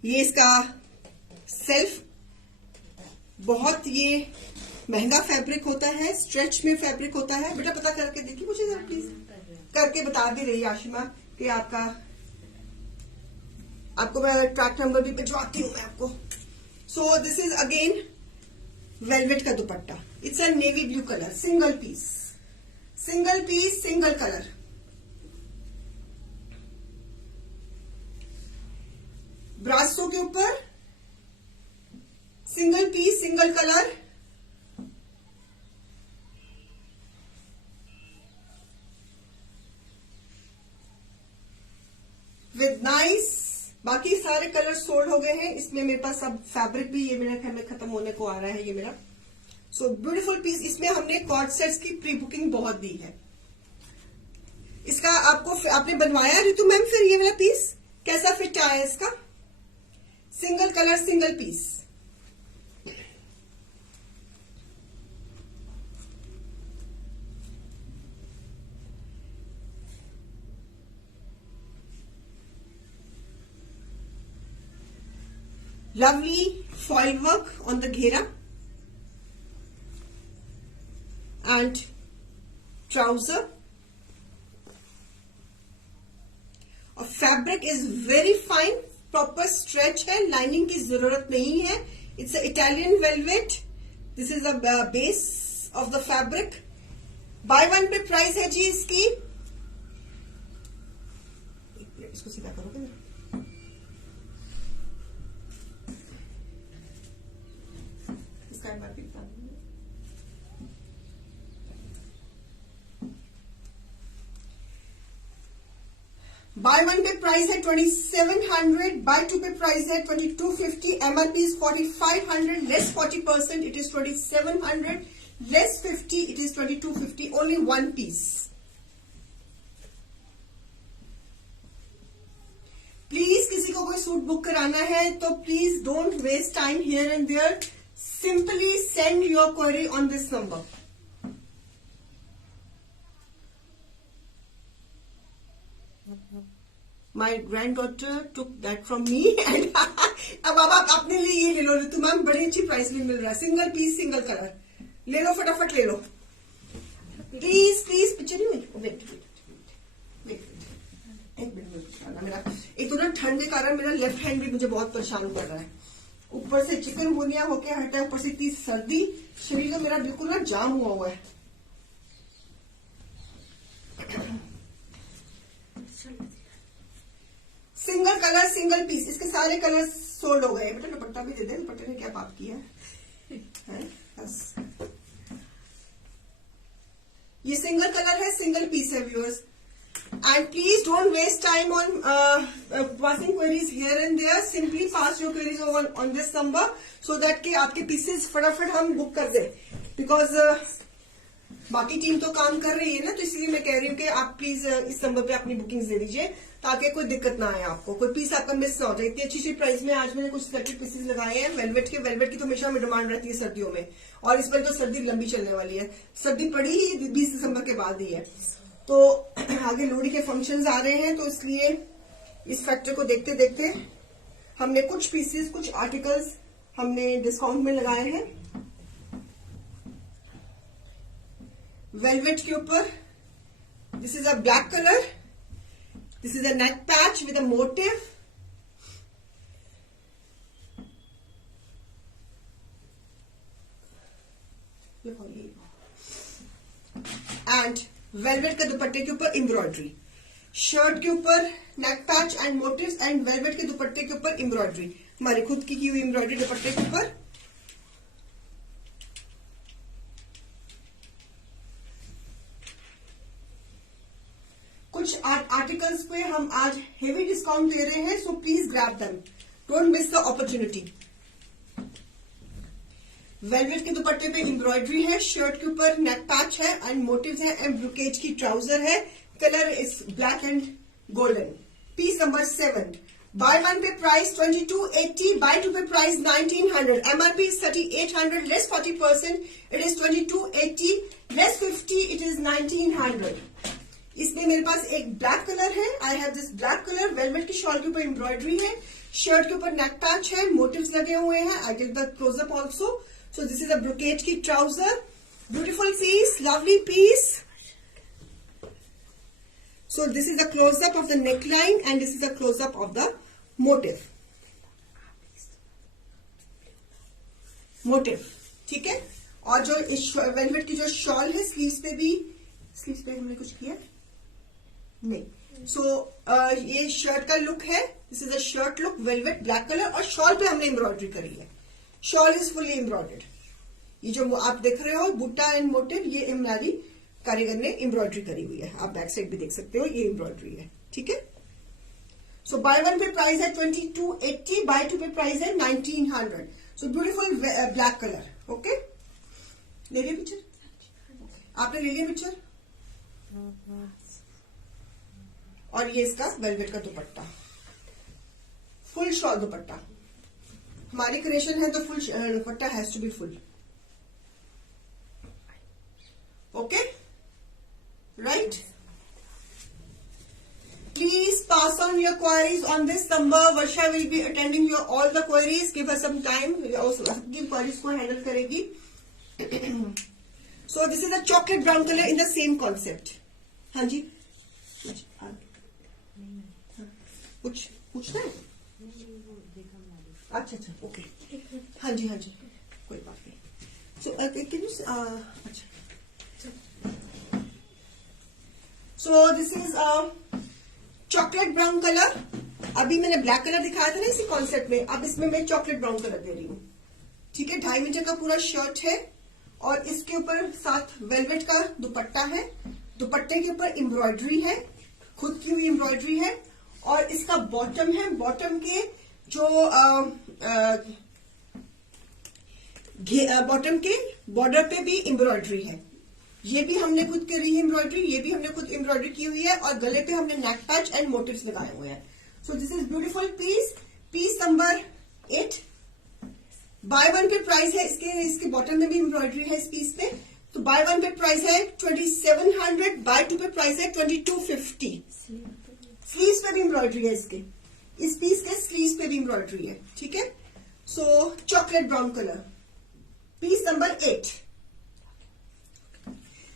ये इसका सेल्फ बहुत ये महंगा फैब्रिक होता है, स्ट्रेच में फैब्रिक होता है। बेटा पता करके देखिए मुझे जरा प्लीज, करके बता भी रही आशिमा कि आपको मैं ट्रैक नंबर भी भिजवाती हूँ मैं आपको। So this is again velvet का dupatta. It's a navy blue colour, single piece, single colour. Brasso के ऊपर single piece, single colour. With nice बाकी सारे कलर सोल्ड हो गए हैं। इसमें मेरे पास अब फैब्रिक भी ये मेरा ख्याल में खत्म होने को आ रहा है ये मेरा। So beautiful piece. इसमें हमने कॉर्ड सेट्स की प्री बुकिंग बहुत दी है। इसका आपने बनवाया रितु मैम फिर ये वाला पीस कैसा फिट आया इसका? Single colour single piece. lovely foil work on the ghera and trouser. और fabric is very fine, proper stretch है, लाइनिंग की जरूरत नहीं है। It's Italian velvet. This is the base of the fabric. Buy one pay price है जी इसकी, इसको सीधा करोगे ना, इसका एमआरपी बता दूंगी। बाय वन पे प्राइस है 2700, बाय टू पे प्राइस है 2250, MRP is 4500, less 40%, it is 2700, less 50, it is 2250, only one piece. Please किसी को कोई सूट बुक कराना है तो please don't waste time here and there, simply send your query on this number. My granddaughter took that from me and अब आप अपने लिए ये ले लो ऋतु मैम, बड़ी अच्छी प्राइस में मिल रहा है। सिंगल पीस सिंगल कलर, ले लो फटाफट ले लो प्लीज प्लीज। पिक्चर नहीं हुई, वेट एक मिनट में दिखाना। मेरा एक तो ना ठंड के कारण मेरा लेफ्ट हैंड भी मुझे बहुत परेशान कर रहा है। ऊपर से चिकनगुनिया होके हटा है, ऊपर से इतनी सर्दी, शरीर तो मेरा बिल्कुल ना जाम हुआ है। सिंगल कलर सिंगल पीस, इसके सारे कलर सोल्ड हो गए। बेटा दुपट्टा भी दे दे, दुपट्टे ने क्या बात की है बस। ये सिंगल कलर है, सिंगल पीस है viewers. And please don't waste time on passing queries here and there, simply pass your queries on this number so that कि आपके पीसेस फटाफट हम बुक कर दें, बिकॉज बाकी टीम तो काम कर रही है ना, तो इसलिए मैं कह रही हूँ कि आप प्लीज इस नंबर पे अपनी बुकिंग दे दीजिए ताकि कोई दिक्कत ना आए आपको, कोई पीस आपका मिस ना हो जाए। इतनी अच्छी अच्छी प्राइस में आज मैंने कुछ सिलेक्टेड पीसेस लगाए हैं वेलवेट के। वेलवेट की तो हमेशा में डिमांड रहती है सर्दियों में, और इस पर तो सर्दी लंबी चलने वाली है। सर्दी पड़ी ही 20 दिसंबर के बाद ही है, तो आगे लोहड़ी के फंक्शंस आ रहे हैं, तो इसलिए इस फैक्टर को देखते देखते हमने कुछ पीसेस, कुछ आर्टिकल्स हमने डिस्काउंट में लगाए हैं। वेलवेट के ऊपर this is a black colour, this is a neck patch with a motif, and velvet के दुपट्टे के ऊपर एम्ब्रॉयडरी, शर्ट के ऊपर neck patch and motifs, and velvet के दुपट्टे के ऊपर एम्ब्रॉयडरी, हमारी खुद की हुई एम्ब्रॉयडरी दुपट्टे के ऊपर। कुछ आर्टिकल्स पे हम आज हेवी डिस्काउंट दे रहे हैं, so please grab them, don't miss the opportunity. Velvet के दुपट्टे पे एम्ब्रॉयडरी है, शर्ट के ऊपर नेक पैच है एंड मोटिव्स है, एंड ब्रोकेज की ट्राउजर है, colour is black and golden. Piece number 7, buy one pay price 2280, buy two pay price 1900, MRP is 3800, less 40%, it is 2280, less 50, it is 1900। इसमें मेरे पास एक ब्लैक कलर है, I have this black colour, velvet की shawl के ऊपर embroidery है, shirt के ऊपर नेक पैच है, मोटिव्स लगे हुए हैं, I did the closeup also. So this is a brocade की trouser, beautiful piece, lovely piece. So this is the closeup of the neckline and this is the closeup of the motif, ठीक है। और जो velvet की जो shawl है, sleeves पे हमने कुछ किया नहीं। सो ये शर्ट का लुक है, this is a shirt look, velvet black colour, और शॉल पे हमने एम्ब्रॉयडरी करी है, शॉल इज फुली एम्ब्रॉयडर्ड। ये जो आप देख रहे हो बूटा एंड मोटिव, ये हमारी कारीगर ने एम्ब्रॉयडरी करी हुई है, आप बैक साइड भी देख सकते हो, ये एम्ब्रॉयडरी है, ठीक है। सो बाय वन पे प्राइस है 2280, बाय टू पे प्राइस है 1900. So beautiful black colour. Okay, ले लिया पिक्चर? आपने ले लिया पिक्चर? और ये इसका वेलवेट का दुपट्टा, फुल शॉल दुपट्टा. हमारी क्रिएशन है तो full dupatta has to be full. Okay, right. Please pass on your queries on this number. Varsha will be attending your all the queries. Give her some time. Give queries को handle करेगी. So this is a chocolate brown color in the same concept. हाँ जी. कुछ पूछना है? अच्छा अच्छा, okay. हाँ जी हाँ जी, कोई बात नहीं. So can you अच्छा. So this is chocolate brown colour. अभी मैंने ब्लैक कलर दिखाया था ना इसी कॉन्सेप्ट में, अब इसमें मैं चॉकलेट ब्राउन कलर दे रही हूँ. ठीक है, 2.5 मीटर का पूरा शर्ट है और इसके ऊपर साथ वेलवेट का दुपट्टा है. दुपट्टे के ऊपर एम्ब्रॉयडरी है, खुद की हुई एम्ब्रॉयडरी है. और इसका बॉटम है, बॉटम के जो बॉटम के बॉर्डर पे भी एम्ब्रॉयडरी है. ये भी हमने खुद करी है एम्ब्रॉयडरी, ये भी हमने खुद एम्ब्रॉयडरी की हुई है और गले पे हमने नेक पैच एंड मोटिव्स लगाए हुए हैं. So this is beautiful piece. Piece number 8. Buy one pay price है इसके बॉटम में भी एम्ब्रॉयडरी है इस पीस में. तो बाय वन पे प्राइस है 2700, बाय टू पे प्राइस है 2250. स्लीव्स पे भी एम्ब्रॉयडरी है इसके, इस पीस के स्लीव्स पे भी एम्ब्रॉयडरी है. ठीक है. So chocolate brown colour, piece number 8.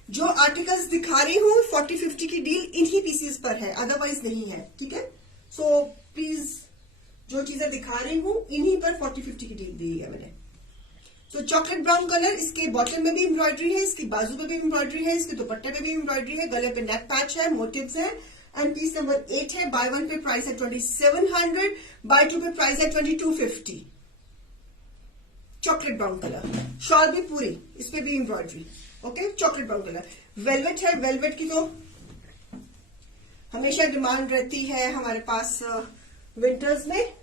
जो आर्टिकल्स दिखा रही हूँ 40-50 की डील इन्हीं पीसेस पर है, अदरवाइज नहीं है. ठीक है. सो प्लीज जो चीजें दिखा रही हूँ इन्हीं पर 40-50 की डील दी है मैंने. सो चॉकलेट ब्राउन कलर, इसके बॉटम में भी एम्ब्रॉयडरी है, इसकी बाजू पे भी एम्ब्रॉयडरी है, इसके दुपट्टे पे भी एम्ब्रॉयडरी है, गले पे नेक पैच है, मोटिव्स है. एंड पीस नंबर 8 है. बाय वन पे प्राइस है 2700, बाय टू पे प्राइस है 2250. चॉकलेट ब्राउन कलर, शॉल भी पूरी, इस पे भी embroidery. Okay, chocolate brown colour. Velvet है, वेलवेट की तो हमेशा डिमांड रहती है हमारे पास विंटर्स में.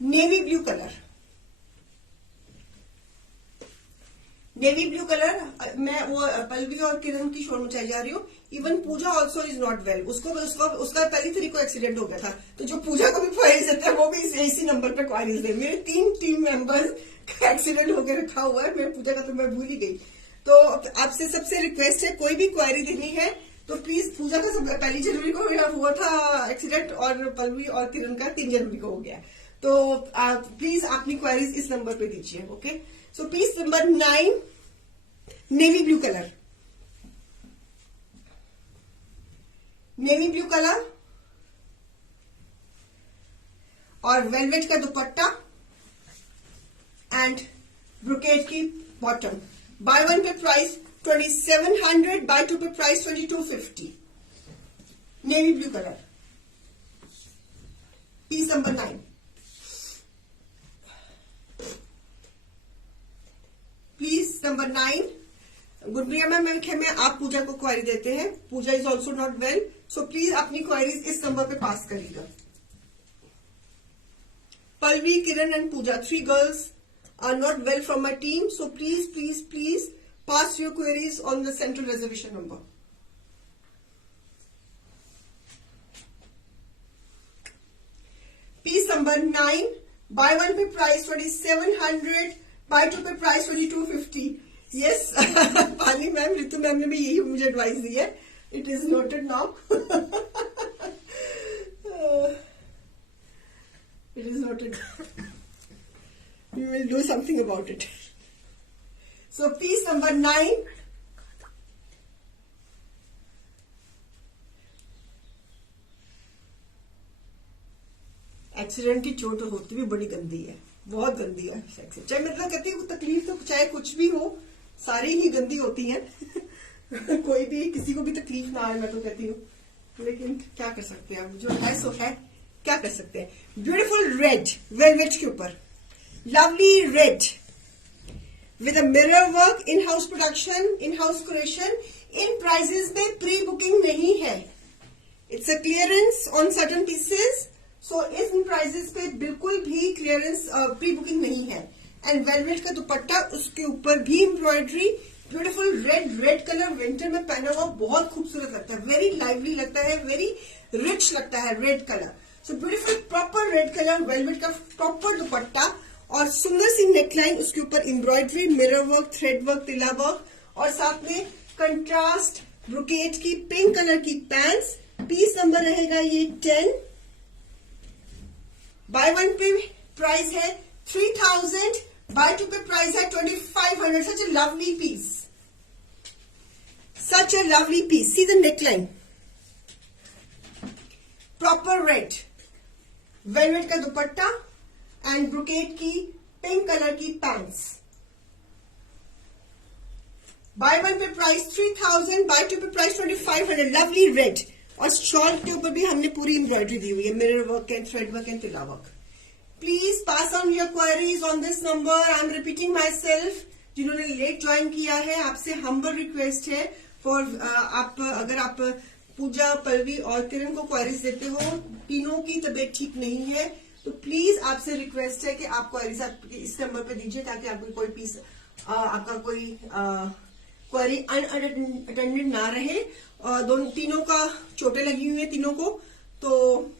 Navy blue colour, navy blue colour. मैं वो पल्लवी और किरण की शोर मचाई जा रही हूँ. Even Pooja also is not well. उसका पहली तारीख को एक्सीडेंट हो गया था, तो जो पूजा को भी क्वारीज देता है वो भी इसी नंबर पे क्वारीज दे. मेरे 3 टीम मेंबर्स का एक्सीडेंट होकर रखा हुआ है. मेरे पूजा का तो मैं भूल ही गई. तो आपसे सबसे रिक्वेस्ट है, कोई भी क्वारी देनी है तो प्लीज. पूजा का 1 जनवरी को हुआ था एक्सीडेंट और पल्लवी और किरण का 3 जनवरी को हो गया. तो प्लीज अपनी क्वारीज इस नंबर पे दीजिए. Okay. So piece number 9, navy blue colour. Navy blue colour और वेलवेट का दुपट्टा एंड ब्रोकेड की bottom. Buy one pay price 2700, buy two pay price 2250. Navy blue colour, piece number 9. Please number 9. गुडप्रिया ma'am, मैं आप पूजा को query देते हैं. Puja is also not well, so please अपनी क्वारीज इस नंबर पे पास करिएगा. Pallavi, Kiran and Puja, 3 girls are not well from my team. So please please please pass your queries on the central reservation number. Piece number 9. Buy one pay price 2700, buy two pay price 2250. Yes, Pali ma'am, Ritu ma'am ने भी यही मुझे advice दी है. It is noted now. It is noted. We will do something about it. So piece number 9. Accident की चोट होती भी बड़ी गंदी है, बहुत गंदी है. चाहे मतलब कहती हूँ तकलीफ तो चाहे कुछ भी हो, सारी ही गंदी होती हैं. कोई भी किसी को भी तकलीफ ना आए, मैं तो कहती हूँ. लेकिन क्या कर सकते हैं, जो है सो है, क्या कर सकते हैं. ब्यूटीफुल रेड वेलवेट के ऊपर, lovely red with a mirror work, in-house production, in-house creation इन प्राइजेस में प्री बुकिंग नहीं है, it's a clearance on certain pieces. So इन प्राइजेस पे बिल्कुल भी क्लियरेंस प्री बुकिंग नहीं है। एंड वेलवेट का दुपट्टा, उसके ऊपर भी embroidery, beautiful red colour, winter में पहना हुआ बहुत खूबसूरत लगता है, वेरी लाइवली लगता है, वेरी रिच लगता है red colour. So beautiful proper red colour, velvet का प्रॉपर दुपट्टा और सुंदर सी नेकलाइन, उसके ऊपर embroidery, mirror work, thread work, तिला वर्क और साथ में कंट्रास्ट ब्रोकेट की पिंक कलर की पैंट्स। पीस नंबर रहेगा ये 10। बाय वन पे प्राइस है 3000, बाय टू पे प्राइस है 2500। सच a lovely piece, such a lovely piece. See the neckline, proper red, velvet का दुपट्टा एंड ब्रोकेट की पिंक कलर की pants. Buy one pay price 3000, buy two pay price 2500। Lovely red और shawl के ऊपर भी हमने पूरी एम्ब्रॉयडरी दी हुई है, mirror work and thread work and tilla work. Please pass on your queries on this number. I am repeating myself, जिन्होंने लेट ज्वाइन किया है आपसे हम्बल रिक्वेस्ट है फॉर अगर आप पूजा, पल्लवी और किरण को क्वेरीज देते हो, तीनों की तबीयत ठीक नहीं है, तो प्लीज आपसे रिक्वेस्ट है कि आप क्वेरीज इस नंबर पे दीजिए ताकि आपको कोई पीस आपका कोई क्वेरी अनअटेंडेड ना रहे। दोनों तीनों का चोटें लगी हुई है तीनों को, तो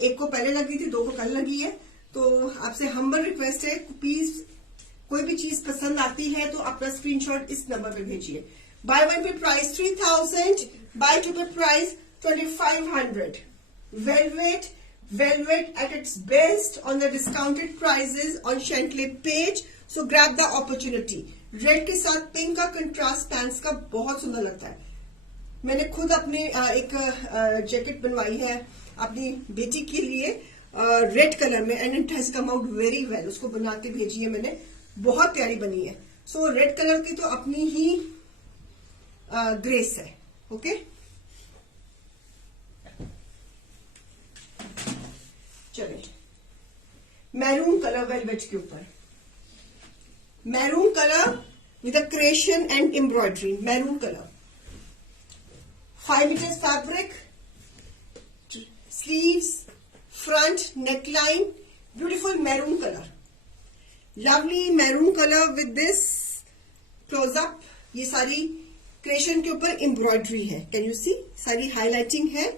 एक को पहले लगी थी, 2 को कल लगी है। तो आपसे हम्बल रिक्वेस्ट है, प्लीज कोई भी चीज पसंद आती है तो अपना स्क्रीनशॉट इस नंबर पे भेजिए। Bye one pay price 3000, buy two pay price 2500। Velvet at its best on the discounted prices on Shankley page. So grab the opportunity. Red के साथ पिंक का कंट्रास्ट पैंट्स का बहुत सुंदर लगता है। मैंने खुद अपने एक जैकेट बनवाई है अपनी बेटी के लिए रेड कलर में, and it has come out very well. उसको बनाते भेजी है मैंने, बहुत प्यारी बनी है। सो रेड कलर की तो अपनी ही ग्रेस है। ओके, चलिए मैरून कलर वेलवेट के ऊपर, maroon colour with a creation and embroidery, maroon colour, 5 metre fabric, sleeves, front neckline, beautiful maroon colour, lovely maroon colour with this closeup. ये सारी क्रिएशन के ऊपर एम्ब्रॉयडरी है, कैन यू सी, सारी highlighting है।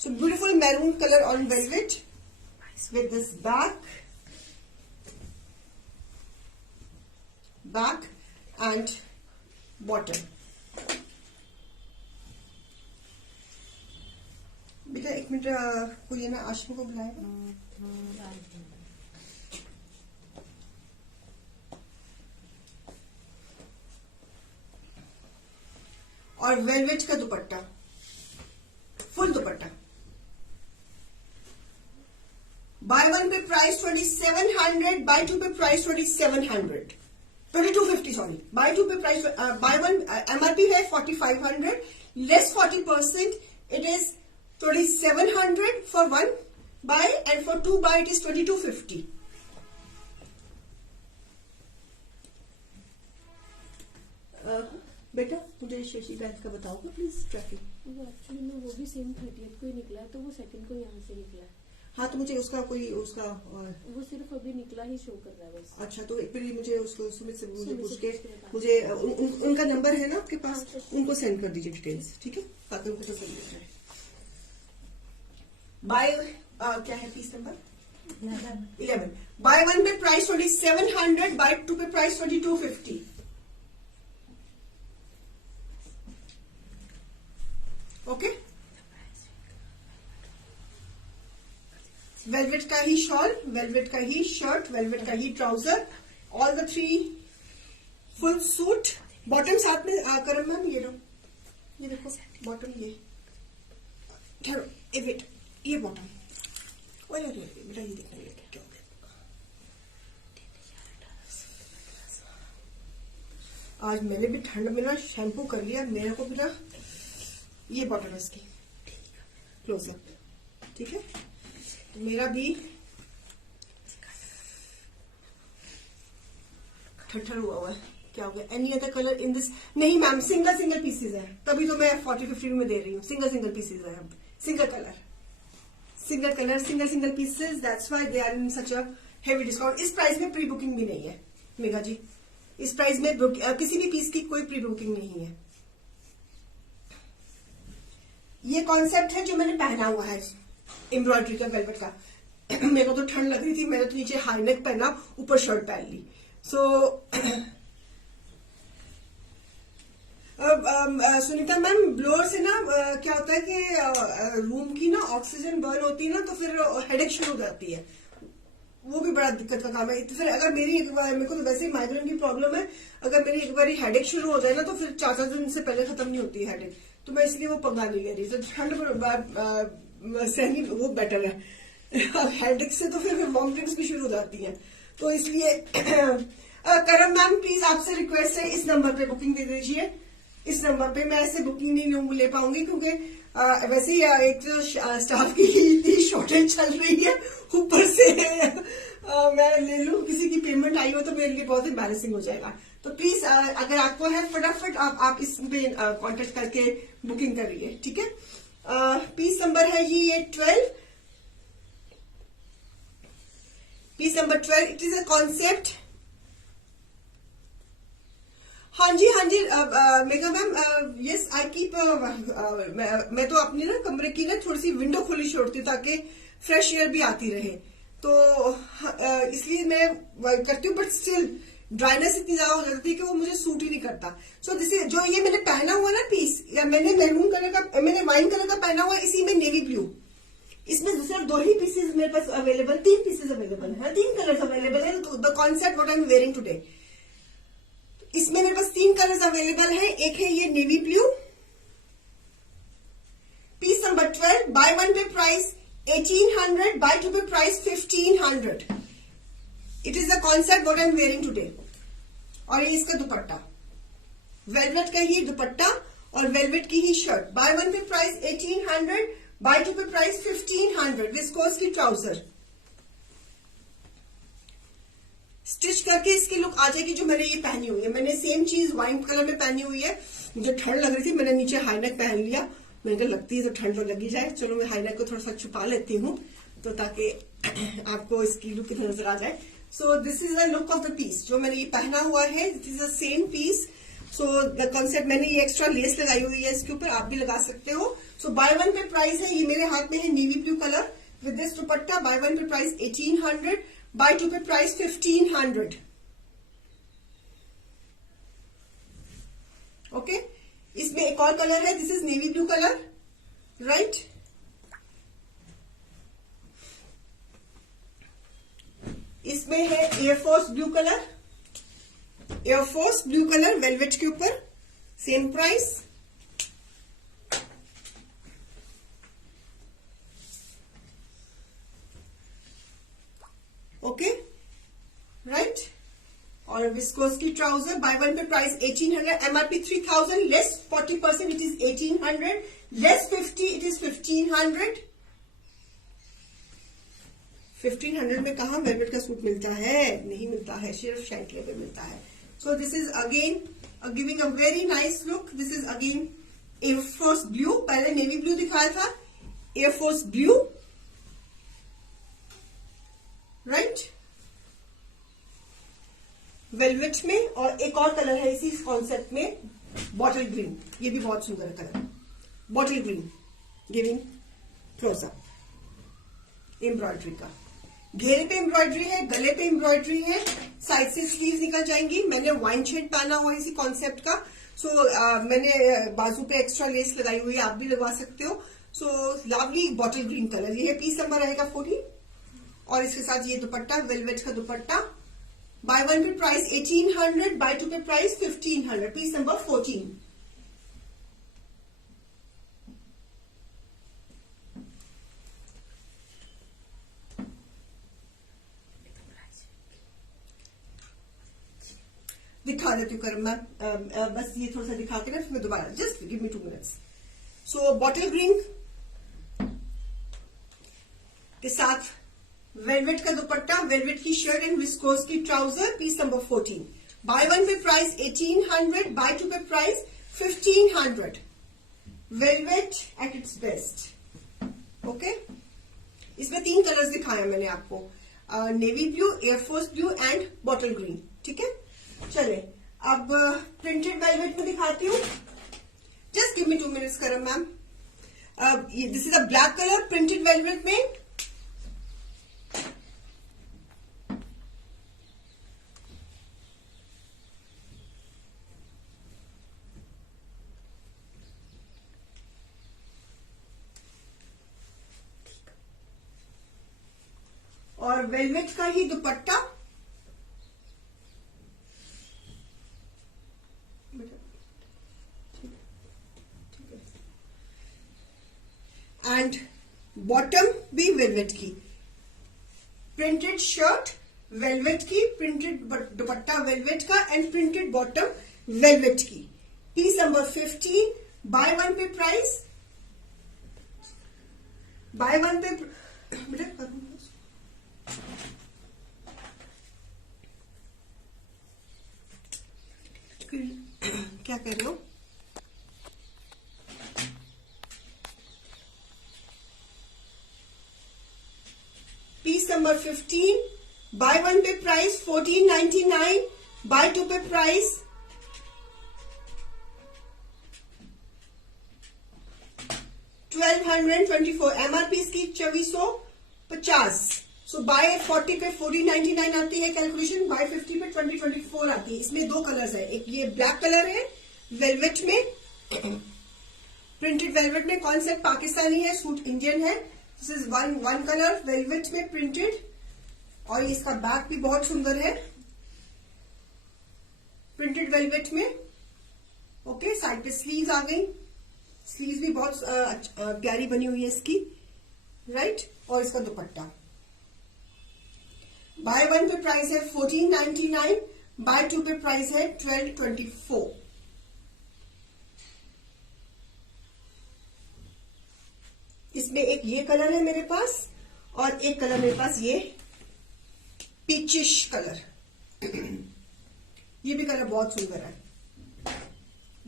So beautiful maroon colour on velvet with this back and bottom। बेटा एक minute, कोई है ना, आशमा को बुलाएगा। और वेलवेट का dupatta, full dupatta. Buy one pay price 2700, buy two pay price 2250, 2250 sorry. Buy two pay price, buy one MRP है 4500, less 40%, it is 2700 for one buy, and for 2 buy it is 2250। बेटा मुझे शशि बैंक का बताओगे प्लीज ट्रैकिंग। वो actually में वो भी same 30th को ही निकला है, तो वो सेकंड को यहाँ से निकला है। हाँ, तो मुझे उसका वो सिर्फ अभी निकला ही शो कर रहा है बस। अच्छा, तो फिर मुझे उसको सुमित से मुझे पूछ के मुझे उनका नंबर है ना आपके पास, उनको सेंड कर दीजिए डिटेल्स, ठीक है, ताकि उनको तो कर जाए। बाय क्या है piece number 11। Buy one pay price 2700, buy two pay price 2250। Okay, velvet का ही शॉल, वेलवेट का ही शर्ट, वेलवेट का ही trouser, all the 3 full suit. Bottom साथ में करम मैम, ये लो, ये देखो बॉटम, ये ठहरो, ए वेट, ये बॉटम, ओए बेटा ये देखना, ये क्या हो गया। आज मैंने भी ठंड में ना शैम्पू कर लिया, मेरे को भी ना ये बॉटम है इसकी, क्लोजअप, ठीक है। मेरा भी ठठर हुआ है। क्या हो गया, any other colour in this? नहीं मैम, सिंगल पीसेज है, तभी तो मैं 40-50 में दे रही हूँ। सिंगल पीसेज है, single colour, single pieces, that's why they are in such a heavy discount. इस प्राइस में प्री बुकिंग भी नहीं है मेघा जी, इस प्राइस में किसी भी पीस की कोई प्री बुकिंग नहीं है। ये कॉन्सेप्ट है जो मैंने पहना हुआ है एम्ब्रॉयडरी का, वेलवेट का। मेरे को तो ठंड लग रही थी, मैंने तो नीचे हाई नेक पहना, ऊपर शर्ट पहन ली। सुनीता मैम, ब्लोअर से ना क्या होता है कि रूम की ना ऑक्सीजन बर्न होती है ना, तो फिर हेडेक शुरू हो जाती है, वो भी बड़ा दिक्कत का काम है। तो फिर अगर मेरे को तो वैसे ही माइग्रेन की प्रॉब्लम है, अगर मेरी एक बार हेडेक शुरू हो जाए ना, तो फिर 4 दिन से पहले खत्म नहीं होती है हेडेक, तो मैं इसलिए वो पंगा नहीं ले रही। तो ठंड सहनी वो बेटर है, हेडेक से तो फिर वॉमिटिंग्स भी शुरू हो जाती हैं, तो इसलिए करम मैम प्लीज आपसे रिक्वेस्ट है, इस नंबर पे बुकिंग दे दीजिए। इस नंबर पे मैं ऐसे बुकिंग नहीं ले पाऊंगी, क्योंकि वैसे ही एक तो स्टाफ की इतनी शॉर्टेज चल रही है, ऊपर से मैं ले लूं किसी की पेमेंट आई हो तो मेरे लिए बहुत एम्बैरेसिंग हो जाएगा। तो प्लीज अगर आपको है फटाफट आप इस पे कांटेक्ट करके बुकिंग करिए, ठीक है। पीस नंबर है ये 12, piece number 12। It is a concept. हाँ जी Megha ma'am, yes I keep, मैं तो अपनी ना कमरे की ना थोड़ी सी विंडो खुली छोड़ती हूँ ताकि फ्रेश एयर भी आती रहे, तो इसलिए मैं करती हूँ, बट स्टिल ड्राइनेस इतनी ज्यादा हो जाती है कि वो मुझे सूट ही नहीं करता। सो दिस इज जो ये मैंने पहना हुआ ना पीस, या मैंने मैरून कलर का, मैंने वाइन कलर का पहना हुआ, इसी में नेवी ब्लू, इसमें सिर्फ 2 ही पीसेज मेरे पास अवेलेबल, 3 पीसेज अवेलेबल है, 3 कलर्स अवेलेबल है। The concept what I am wearing today, इसमें मेरे पास 3 कलर्स अवेलेबल है। एक है ये navy blue, piece number 12, buy 1 pay price 1800, buy 2 pay price 1500। It is the concept what I am wearing today. और ये इसका दुपट्टा, वेलवेट का ही दुपट्टा और वेलवेट की ही shirt, bye 1 pay price 1800, buy 2 pay price 1500, viscous की ट्राउजर। स्टिच करके इसकी लुक आ जाएगी जो मैंने ये पहनी हुई है। मैंने सेम चीज वाइन कलर में पहनी हुई है, मुझे ठंड लग रही थी, मैंने नीचे हाईनेक पहन लिया, मैंने कहा लगती है तो ठंड तो लगी जाए, चलो मैं हाईनेक को थोड़ा सा छुपा लेती हूँ, तो ताकि आपको इसकी लुक कितनी नजर आ जाए। So this is the look of the piece जो मैंने ये पहना हुआ है, this is the same piece. So the concept, मैंने ये एक्स्ट्रा लेस लगाई हुई है इसके ऊपर, आप भी लगा सकते हो। सो बाय 1 पे प्राइस है, ये मेरे हाथ में है navy blue colour with this dupatta, buy 1 pay price 1800, buy 2 pay price 1500। Okay, इसमें एक और कलर है, this is navy blue colour, right. इसमें है air force blue colour, air force blue colour velvet के ऊपर, सेम प्राइस। Okay, right. और विस्कोस की trouser, bye 1 pay price 1800, MRP 3000, less 40%, it is 1800, less 50, it is 1500। 1500 में कहा वेलवेट का सूट मिलता है, नहीं मिलता है, सिर्फ शैंकले पे मिलता है। सो this is again giving a very nice look. This is again air force blue, पहले नेवी ब्लू दिखाया था, एयरफोर्स ब्लू, राइट, वेलवेट में। और एक और कलर है इसी कॉन्सेप्ट में, बॉटल ग्रीन, ये भी बहुत सुंदर colour, bottle green, giving close up, embroidery का, घेरे पे एम्ब्रॉयडरी है, गले पे एम्ब्रॉयडरी है, साइड से स्लीव्स निकल जाएंगी। मैंने वाइन शेड पहना हुआ है इसी कॉन्सेप्ट का। सो मैंने बाजू पे एक्स्ट्रा लेस लगाई हुई है, आप भी लगवा सकते हो। So lovely bottle green colour, ये पीस नंबर रहेगा 40, और इसके साथ ये दुपट्टा, वेलवेट का दुपट्टा, buy 1 pay price 1800, buy 2 pay price 1500, piece number 14। दिखा देती हूँ करम मैम, बस ये थोड़ा सा दिखा के ना फिर मैं दोबारा, just give me 2 minutes. So bottle green के साथ वेलवेट का दुपट्टा, वेलवेट की शर्ट एंड विस्कोस की trouser, piece number 14। Buy one pay price 1800, buy two pay price 1500. Velvet at its best. Okay, इसमें 3 कलर्स दिखाया मैंने आपको, navy blue, air force blue and bottle green. ठीक है, चले अब प्रिंटेड वेलवेट में दिखाती हूँ. जस्ट गिव मी 2 मिनट्स करम ma'am. This is a black colour printed velvet में. और वेलवेट का ही दुपट्टा. एंड बॉटम भी वेलवेट की. प्रिंटेड शर्ट वेलवेट की, प्रिंटेड दुपट्टा वेलवेट का एंड प्रिंटेड बॉटम वेलवेट की. Piece number 15. Buy one pay price, buy one pay बेटा क्या कर रहे हो. Piece number 15. Buy one pay price 1499, buy two pay price 1224. MRP इसकी 2450. सो बाय 40 पे 1499 आती है कैलकुलेशन, बाय 50 पे 2024 आती है. इसमें 2 कलर्स है, एक ये ब्लैक कलर है वेलवेट में, प्रिंटेड वेलवेट में. कॉन्सेप्ट पाकिस्तानी है, सूट इंडियन है. This is one colour velvet में प्रिंटेड. और इसका बैक भी बहुत सुंदर है प्रिंटेड वेलवेट में. ओके, साइड पे स्लीव्स आ गई. स्लीव्स भी बहुत प्यारी बनी हुई है इसकी, राइट. और इसका दुपट्टा. बाय वन पे प्राइस है 1499, बाय टू पे प्राइस है 1224. इसमें एक ये कलर है मेरे पास और एक कलर मेरे पास ये पीचिश कलर. ये भी कलर बहुत सुंदर है.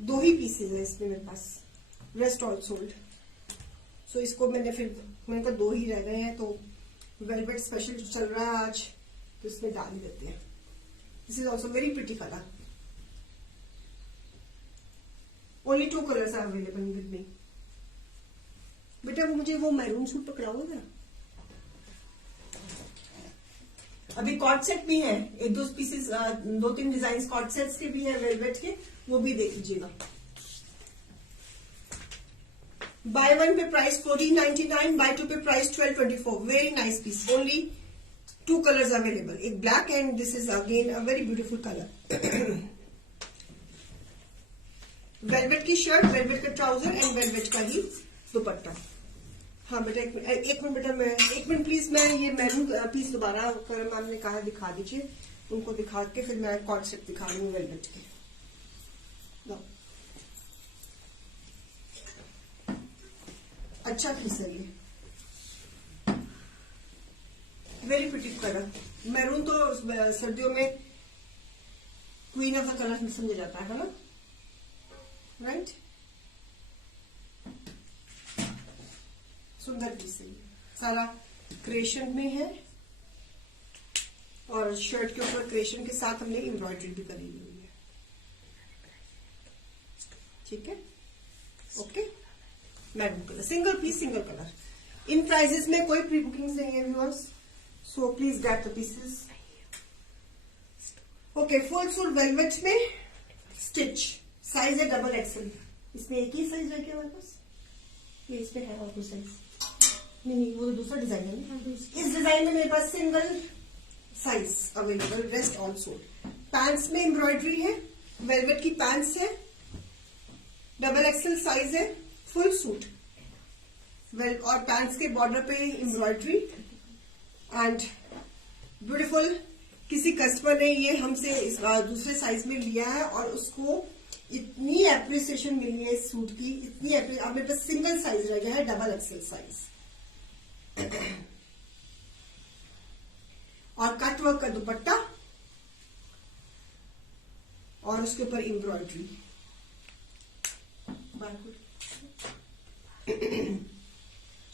2 ही पीसेज है इसमें मेरे पास, रेस्ट ऑल सोल्ड. सो इसको मैंने कहा 2 ही रह गए हैं, तो वेलवेट स्पेशल जो चल रहा है आज, तो इसमें डाल ही देते हैं. This is also very pretty colour. Only 2 colours are available with me. बेटा वो मुझे वो मैरून सूट पकड़ाओगे जरा. अभी कॉर्ड सेट भी है, 1-2 पीसेस, 2-3 डिजाइन कॉर्ड सेट्स के भी है वेलवेट के, वो भी देख लीजिएगा. Buy one pay price 1499, buy two pay price 1224. Very nice piece. Only 2 colours available, एक black and this is again a very beautiful colour. Velvet की शर्ट, वेलवेट का ट्राउजर एंड वेलवेट का ही दुपट्टा. हाँ बेटा एक मिनट बेटा, मैं 1 मिनट प्लीज. मैं ये मैरून पीस दोबारा कर मैम ने कहा दिखा दीजिए, उनको दिखा के फिर मैं कॉर्ड सेट दिखा रही हूँ वेलवेट के. अच्छा पीस है ये, वेरी प्रिटी कलर. मैरून तो सर्दियों में क्वीन ऑफ द कलर समझा जाता है ना, राइट. सुंदर पीस है, सारा क्रिएशन में है और शर्ट के ऊपर क्रिएशन के साथ हमने एम्ब्रॉयडरी भी करी हुई है. ठीक है, okay. Maroon colour, single piece, single colour. इन प्राइजेस में कोई प्री बुकिंग नहीं है viewers, so please get the pieces. Okay, full suit velvet में स्टिच. साइज है डबल एक्सल. इसमें एक ही साइज रखे हमारे पास, ये इसमें है और 2 साइज. नहीं वो तो दूसरा डिजाइन है. इस डिजाइन में मेरे पास single size available, rest all suit. Pants में एम्ब्रॉयडरी है, वेलवेट की पैंट्स है, डबल एक्सल साइज है, फुल सूट. और पैंट्स के बॉर्डर पे एम्ब्रॉयडरी एंड ब्यूटीफुल. किसी कस्टमर ने ये हमसे दूसरे साइज में लिया है और उसको इतनी एप्रिसिएशन मिली है इस सूट की, इतनी अब मेरे पास सिंगल साइज रह गया है, डबल एक्सल साइज. और कट वर्क का दुपट्टा और उसके ऊपर embroidery.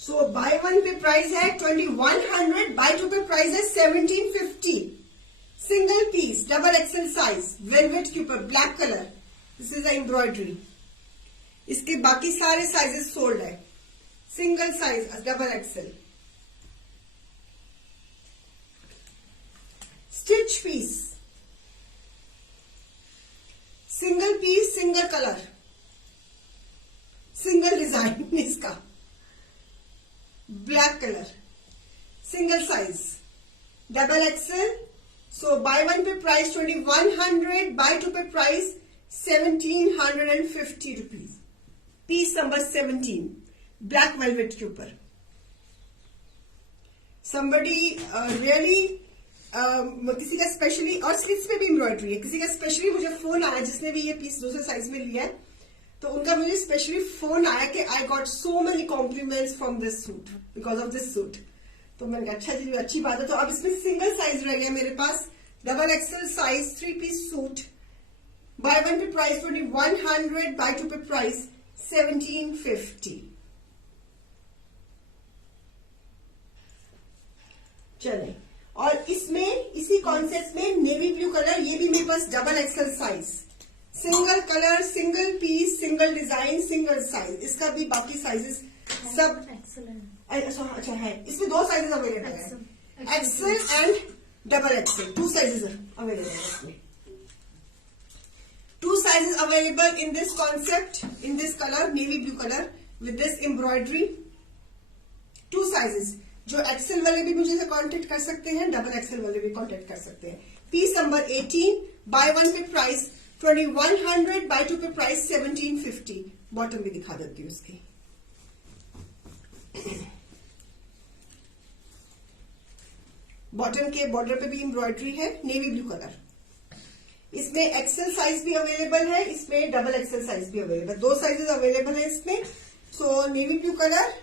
So buy one pay price है 2100, बाय टू पे प्राइस है 1750। Single piece, double XL size, velvet के ऊपर black colour, this is embroidery. इसके बाकी सारे साइजेस सोल्ड है। Single size, double XL. Stitch piece, single piece, single colour, single design इसका, black colour, single size, double XL. So buy one pay price 2100, buy two pay price 1750 rupees. Piece number 17, black velvet के ऊपर। somebody really किसी का specially, और sleeves पे भी embroidery है, किसी का स्पेशली मुझे फोन आया जिसने भी ये पीस दूसरे साइज में लिया है, तो उनका मुझे स्पेशली फोन आया कि I got so many compliments from this suit because of this suit. तो मैंने कहा अच्छा जी, अच्छी बात है। तो अब इसमें सिंगल साइज रह गया मेरे पास, double XL size, 3 piece suit. Buy one pay price 2100, buy two pay price 1750। चले, और इसमें इसी कॉन्सेप्ट में नेवी ब्लू कलर, ये भी मेरे पास double XL size, single colour, single piece, single design, single size. इसका भी बाकी साइजेस सब अच्छा है। इसमें 2 साइजेस अवेलेबल है, XL and double XL, 2 sizes available है इसमें। 2 sizes available in this concept, in this color, navy blue color with this embroidery. 2 sizes, जो एक्सेल वाले भी मुझे कांटेक्ट कर सकते हैं, डबल एक्सेल वाले भी कांटेक्ट कर सकते हैं। Piece number 18, bye one pay price 2100, buy two pay price 1750। Bottom भी दिखा देती हूँ उसकी। बॉटम के बॉर्डर पे भी एम्ब्रॉयडरी है, नेवी ब्लू कलर। इसमें एक्सेल साइज भी अवेलेबल है, इसमें डबल एक्सेल साइज भी अवेलेबल, 2 साइजेस अवेलेबल है इसमें। सो नेवी ब्लू कलर,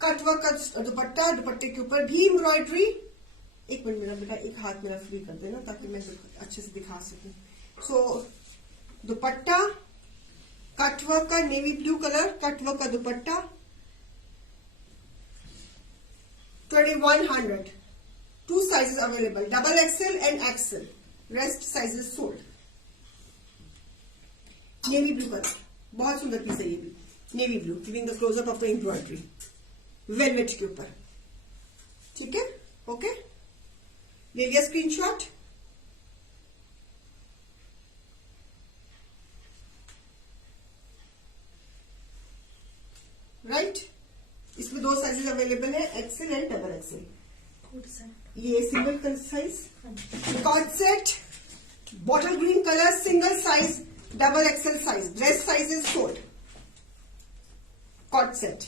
कटवर्क का दुपट्टा, दुपट्टे के ऊपर भी एम्ब्रॉयडरी। एक मिनट मेरा बेटा, एक हाथ मेरा फ्री कर देना ताकि मैं अच्छे से दिखा सकूं। सो दुपट्टा, कटवर्क का नेवी ब्लू कलर, कटवर्क का dupatta, 2100। 2 sizes available, double XL and XL, rest sizes sold. Navy blue colour, बहुत सुंदर पीस है ये भी, navy blue, giving the closeup of the embroidery, velvet के ऊपर। ठीक है, ओके, ले लिया स्क्रीनशॉट। राइट, इसमें 2 साइजेस अवेलेबल है, एक्सेल एंड डबल एक्सेल। ये single colour size, coord set, bottle green colour, single size, double XL size, dress sizes sold. Coord set,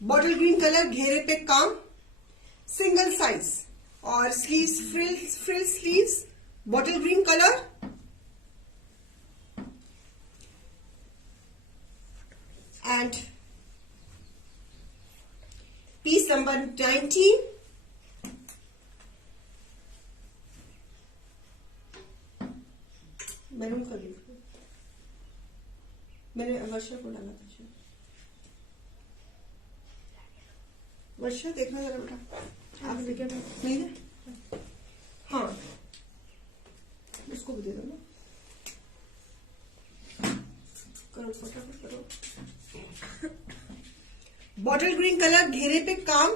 bottle green colour, घेरे पे काम, सिंगल साइज, और sleeves frill sleeves, bottle green colour. And piece number 19, maroon का leaf, मैंने वर्षा को डाला था। वर्षा देखना जरा बेटा, आप नहीं ना? हाँ, उसको भी दे दो ना, करो फटाफट करो। बॉटल ग्रीन कलर, घेरे पे काम,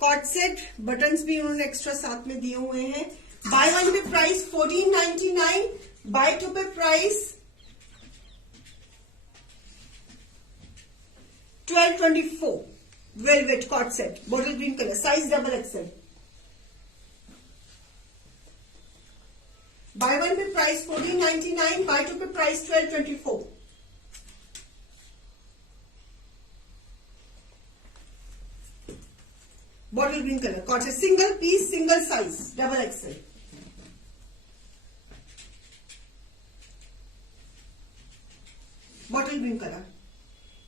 कॉर्ड सेट, बटन्स भी उन्होंने एक्स्ट्रा साथ में दिए हुए हैं। Buy one pay price 1499, buy two pay price 1224। Velvet cord set, bottle green colour, size double XL. Buy one pay price 1499, buy two pay price 1224। Bottle green colour, cord set, single piece, single size, double XL. Bottle green colour,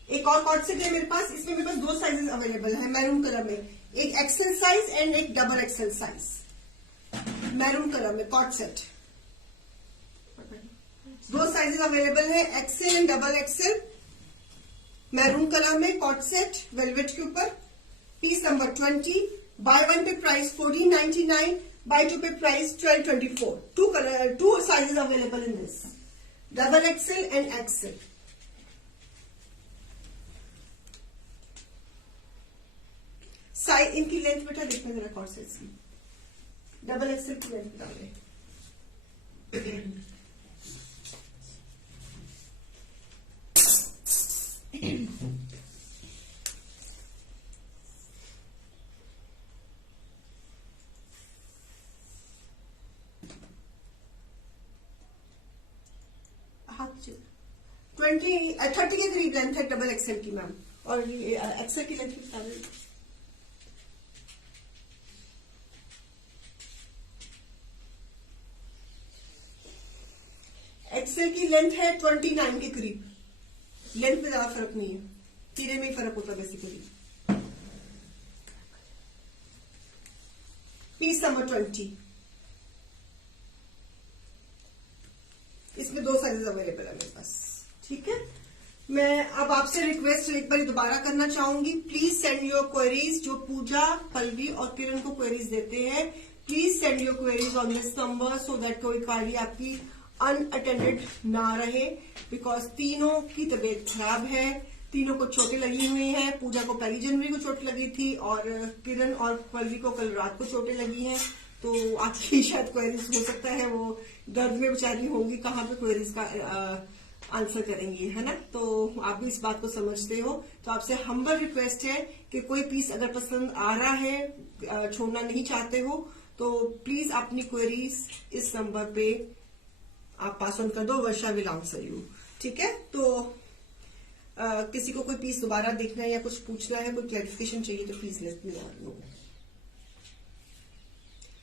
एक और cord set है मेरे पास, इसमें मेरे पास 2 sizes available है maroon colour में, एक एक्सेल साइज एंड एक double XL size. Maroon colour में कॉट सेट, 2 साइजेस अवेलेबल है, XL and double XL. Maroon colour में कॉट सेट वेलवेट के ऊपर, piece number 20। Bye 1 pay price 1499, buy 2 pay price 1224। 2 sizes available in this, double XL and XL. Size इनकी length बेटा देखना जरा cord sets की, double XL की length बता रहे। हाथ 30 के करीब लेंथ है डबल एक्सेल की मैम, और एक्सेल की लेंथ बता रहे। एक्सेल की लेंथ है 29 के करीब, लेंथ में ज्यादा फर्क नहीं है, तीरे में ही फर्क होता है बेसिकली। पीस नंबर 20, इसमें 2 साइजेस अवेलेबल है मेरे पास, ठीक है। मैं अब आपसे रिक्वेस्ट एक बार दोबारा करना चाहूंगी, प्लीज सेंड योर क्वेरीज। जो पूजा, पल्लवी और किरण को क्वेरीज देते हैं, please send your queries on this number so that कोई क्वेरी आपकी अनअटेंडेड ना रहे, बिकॉज तीनों की तबीयत खराब है, तीनों को चोटें लगी हुई हैं। पूजा को 1 जनवरी को चोट लगी थी और किरण और पल्लवी को कल रात को चोटें लगी हैं। तो आपकी शायद क्वेरीज हो सकता है वो दर्द में बेचारी होंगी, कहाँ पे क्वेरीज का आंसर करेंगी, है ना। तो आप भी इस बात को समझते हो। तो आपसे हम्बल रिक्वेस्ट है कि कोई पीस अगर पसंद आ रहा है, छोड़ना नहीं चाहते हो, तो प्लीज अपनी क्वेरीज इस नंबर पे आप पास ऑन कर दो, वर्षा विल आंसर यू, ठीक है। तो किसी को कोई पीस दोबारा देखना है या कुछ पूछना है, कोई क्लैरिफिकेशन चाहिए तो प्लीज लेट मी नो।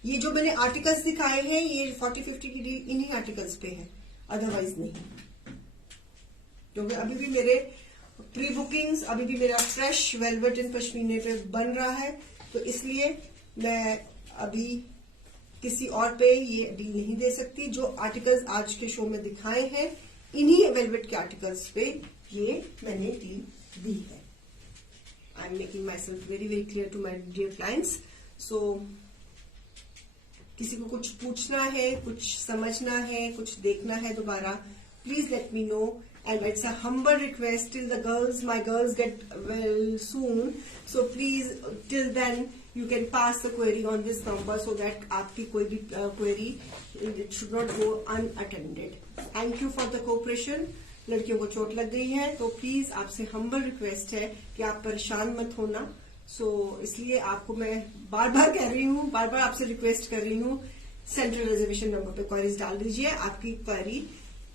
ये जो मैंने आर्टिकल्स दिखाए हैं ये 40-50 की डील इन्हीं आर्टिकल्स पे है, अदरवाइज नहीं, क्योंकि अभी भी मेरे प्री बुकिंग्स, अभी भी मेरा फ्रेश वेलवेट इन पश्मीने पे बन रहा है, तो इसलिए मैं अभी किसी और पे ये डील नहीं दे सकती। जो आर्टिकल्स आज के शो में दिखाए हैं इन्हीं वेलवेट के आर्टिकल्स पे ये मैंने डील दी है। I am making myself very very clear to my dear clients. So किसी को कुछ पूछना है, कुछ समझना है, कुछ देखना है दोबारा, please let me know. And it's a humble request till my girls get well soon. So please, till then, you can pass the query on this number so that आपकी कोई भी query it should not go unattended. Thank you for the cooperation. लड़कियों को चोट लग गई है तो प्लीज आपसे हम्बल रिक्वेस्ट है कि आप परेशान मत होना। इसलिए आपको मैं बार बार कह रही हूँ, बार बार आपसे रिक्वेस्ट कर रही हूँ, सेंट्रल रिजर्वेशन नंबर पे क्वेरीज डाल दीजिए। आपकी क्वेरी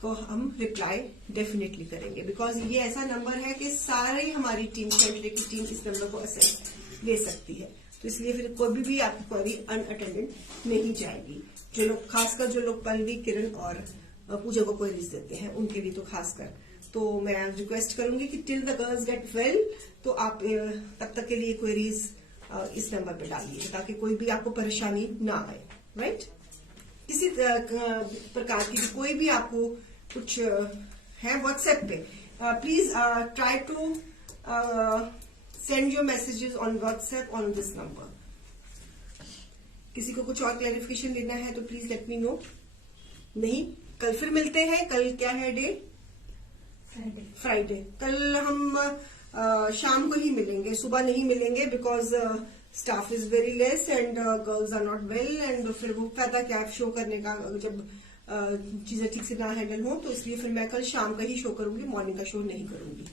को हम रिप्लाई डेफिनेटली करेंगे, बिकॉज ये ऐसा नंबर है कि सारी हमारी टीम, सेंट्रल की टीम इस नंबर को असेस ले सकती है। तो इसलिए फिर कोई भी आपकी क्वेरी अनअटेंडेड नहीं जाएगी। जो लोग, खासकर जो लोग पल्लवी, किरण और पूजा को क्वेरीज देते हैं उनके लिए तो खासकर। तो मैं रिक्वेस्ट करूंगी कि till the girls get well, तो आप तब तक के लिए क्वेरीज इस नंबर पे डालिए ताकि कोई भी आपको परेशानी ना आए, राइट। किसी प्रकार की कोई भी आपको कुछ है व्हाट्सएप पे, please try to send your messages on WhatsApp on this number. किसी को कुछ और क्लैरिफिकेशन लेना है तो प्लीज लेट मी नो। नहीं, कल फिर मिलते हैं। कल क्या है डे? फ्राइडे। कल हम शाम को ही मिलेंगे, सुबह नहीं मिलेंगे, because staff is very less and girls are not well, and फिर वो फायदा क्या शो करने का जब चीजें ठीक से ना हैंडल हो। तो इसलिए फिर मैं कल शाम का ही शो करूंगी, मॉर्निंग का शो नहीं करूंगी,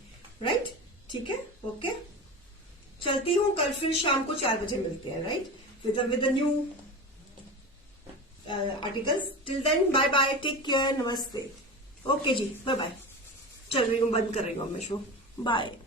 राइट। ठीक है, ओके, चलती हूँ। कल फिर शाम को 4 बजे मिलते हैं, right, with new articles. Till then bye bye, take care, नमस्ते। ओके जी, बाय बाय। चल रही हूँ, बंद कर रही हूँ मैं शो। बाय।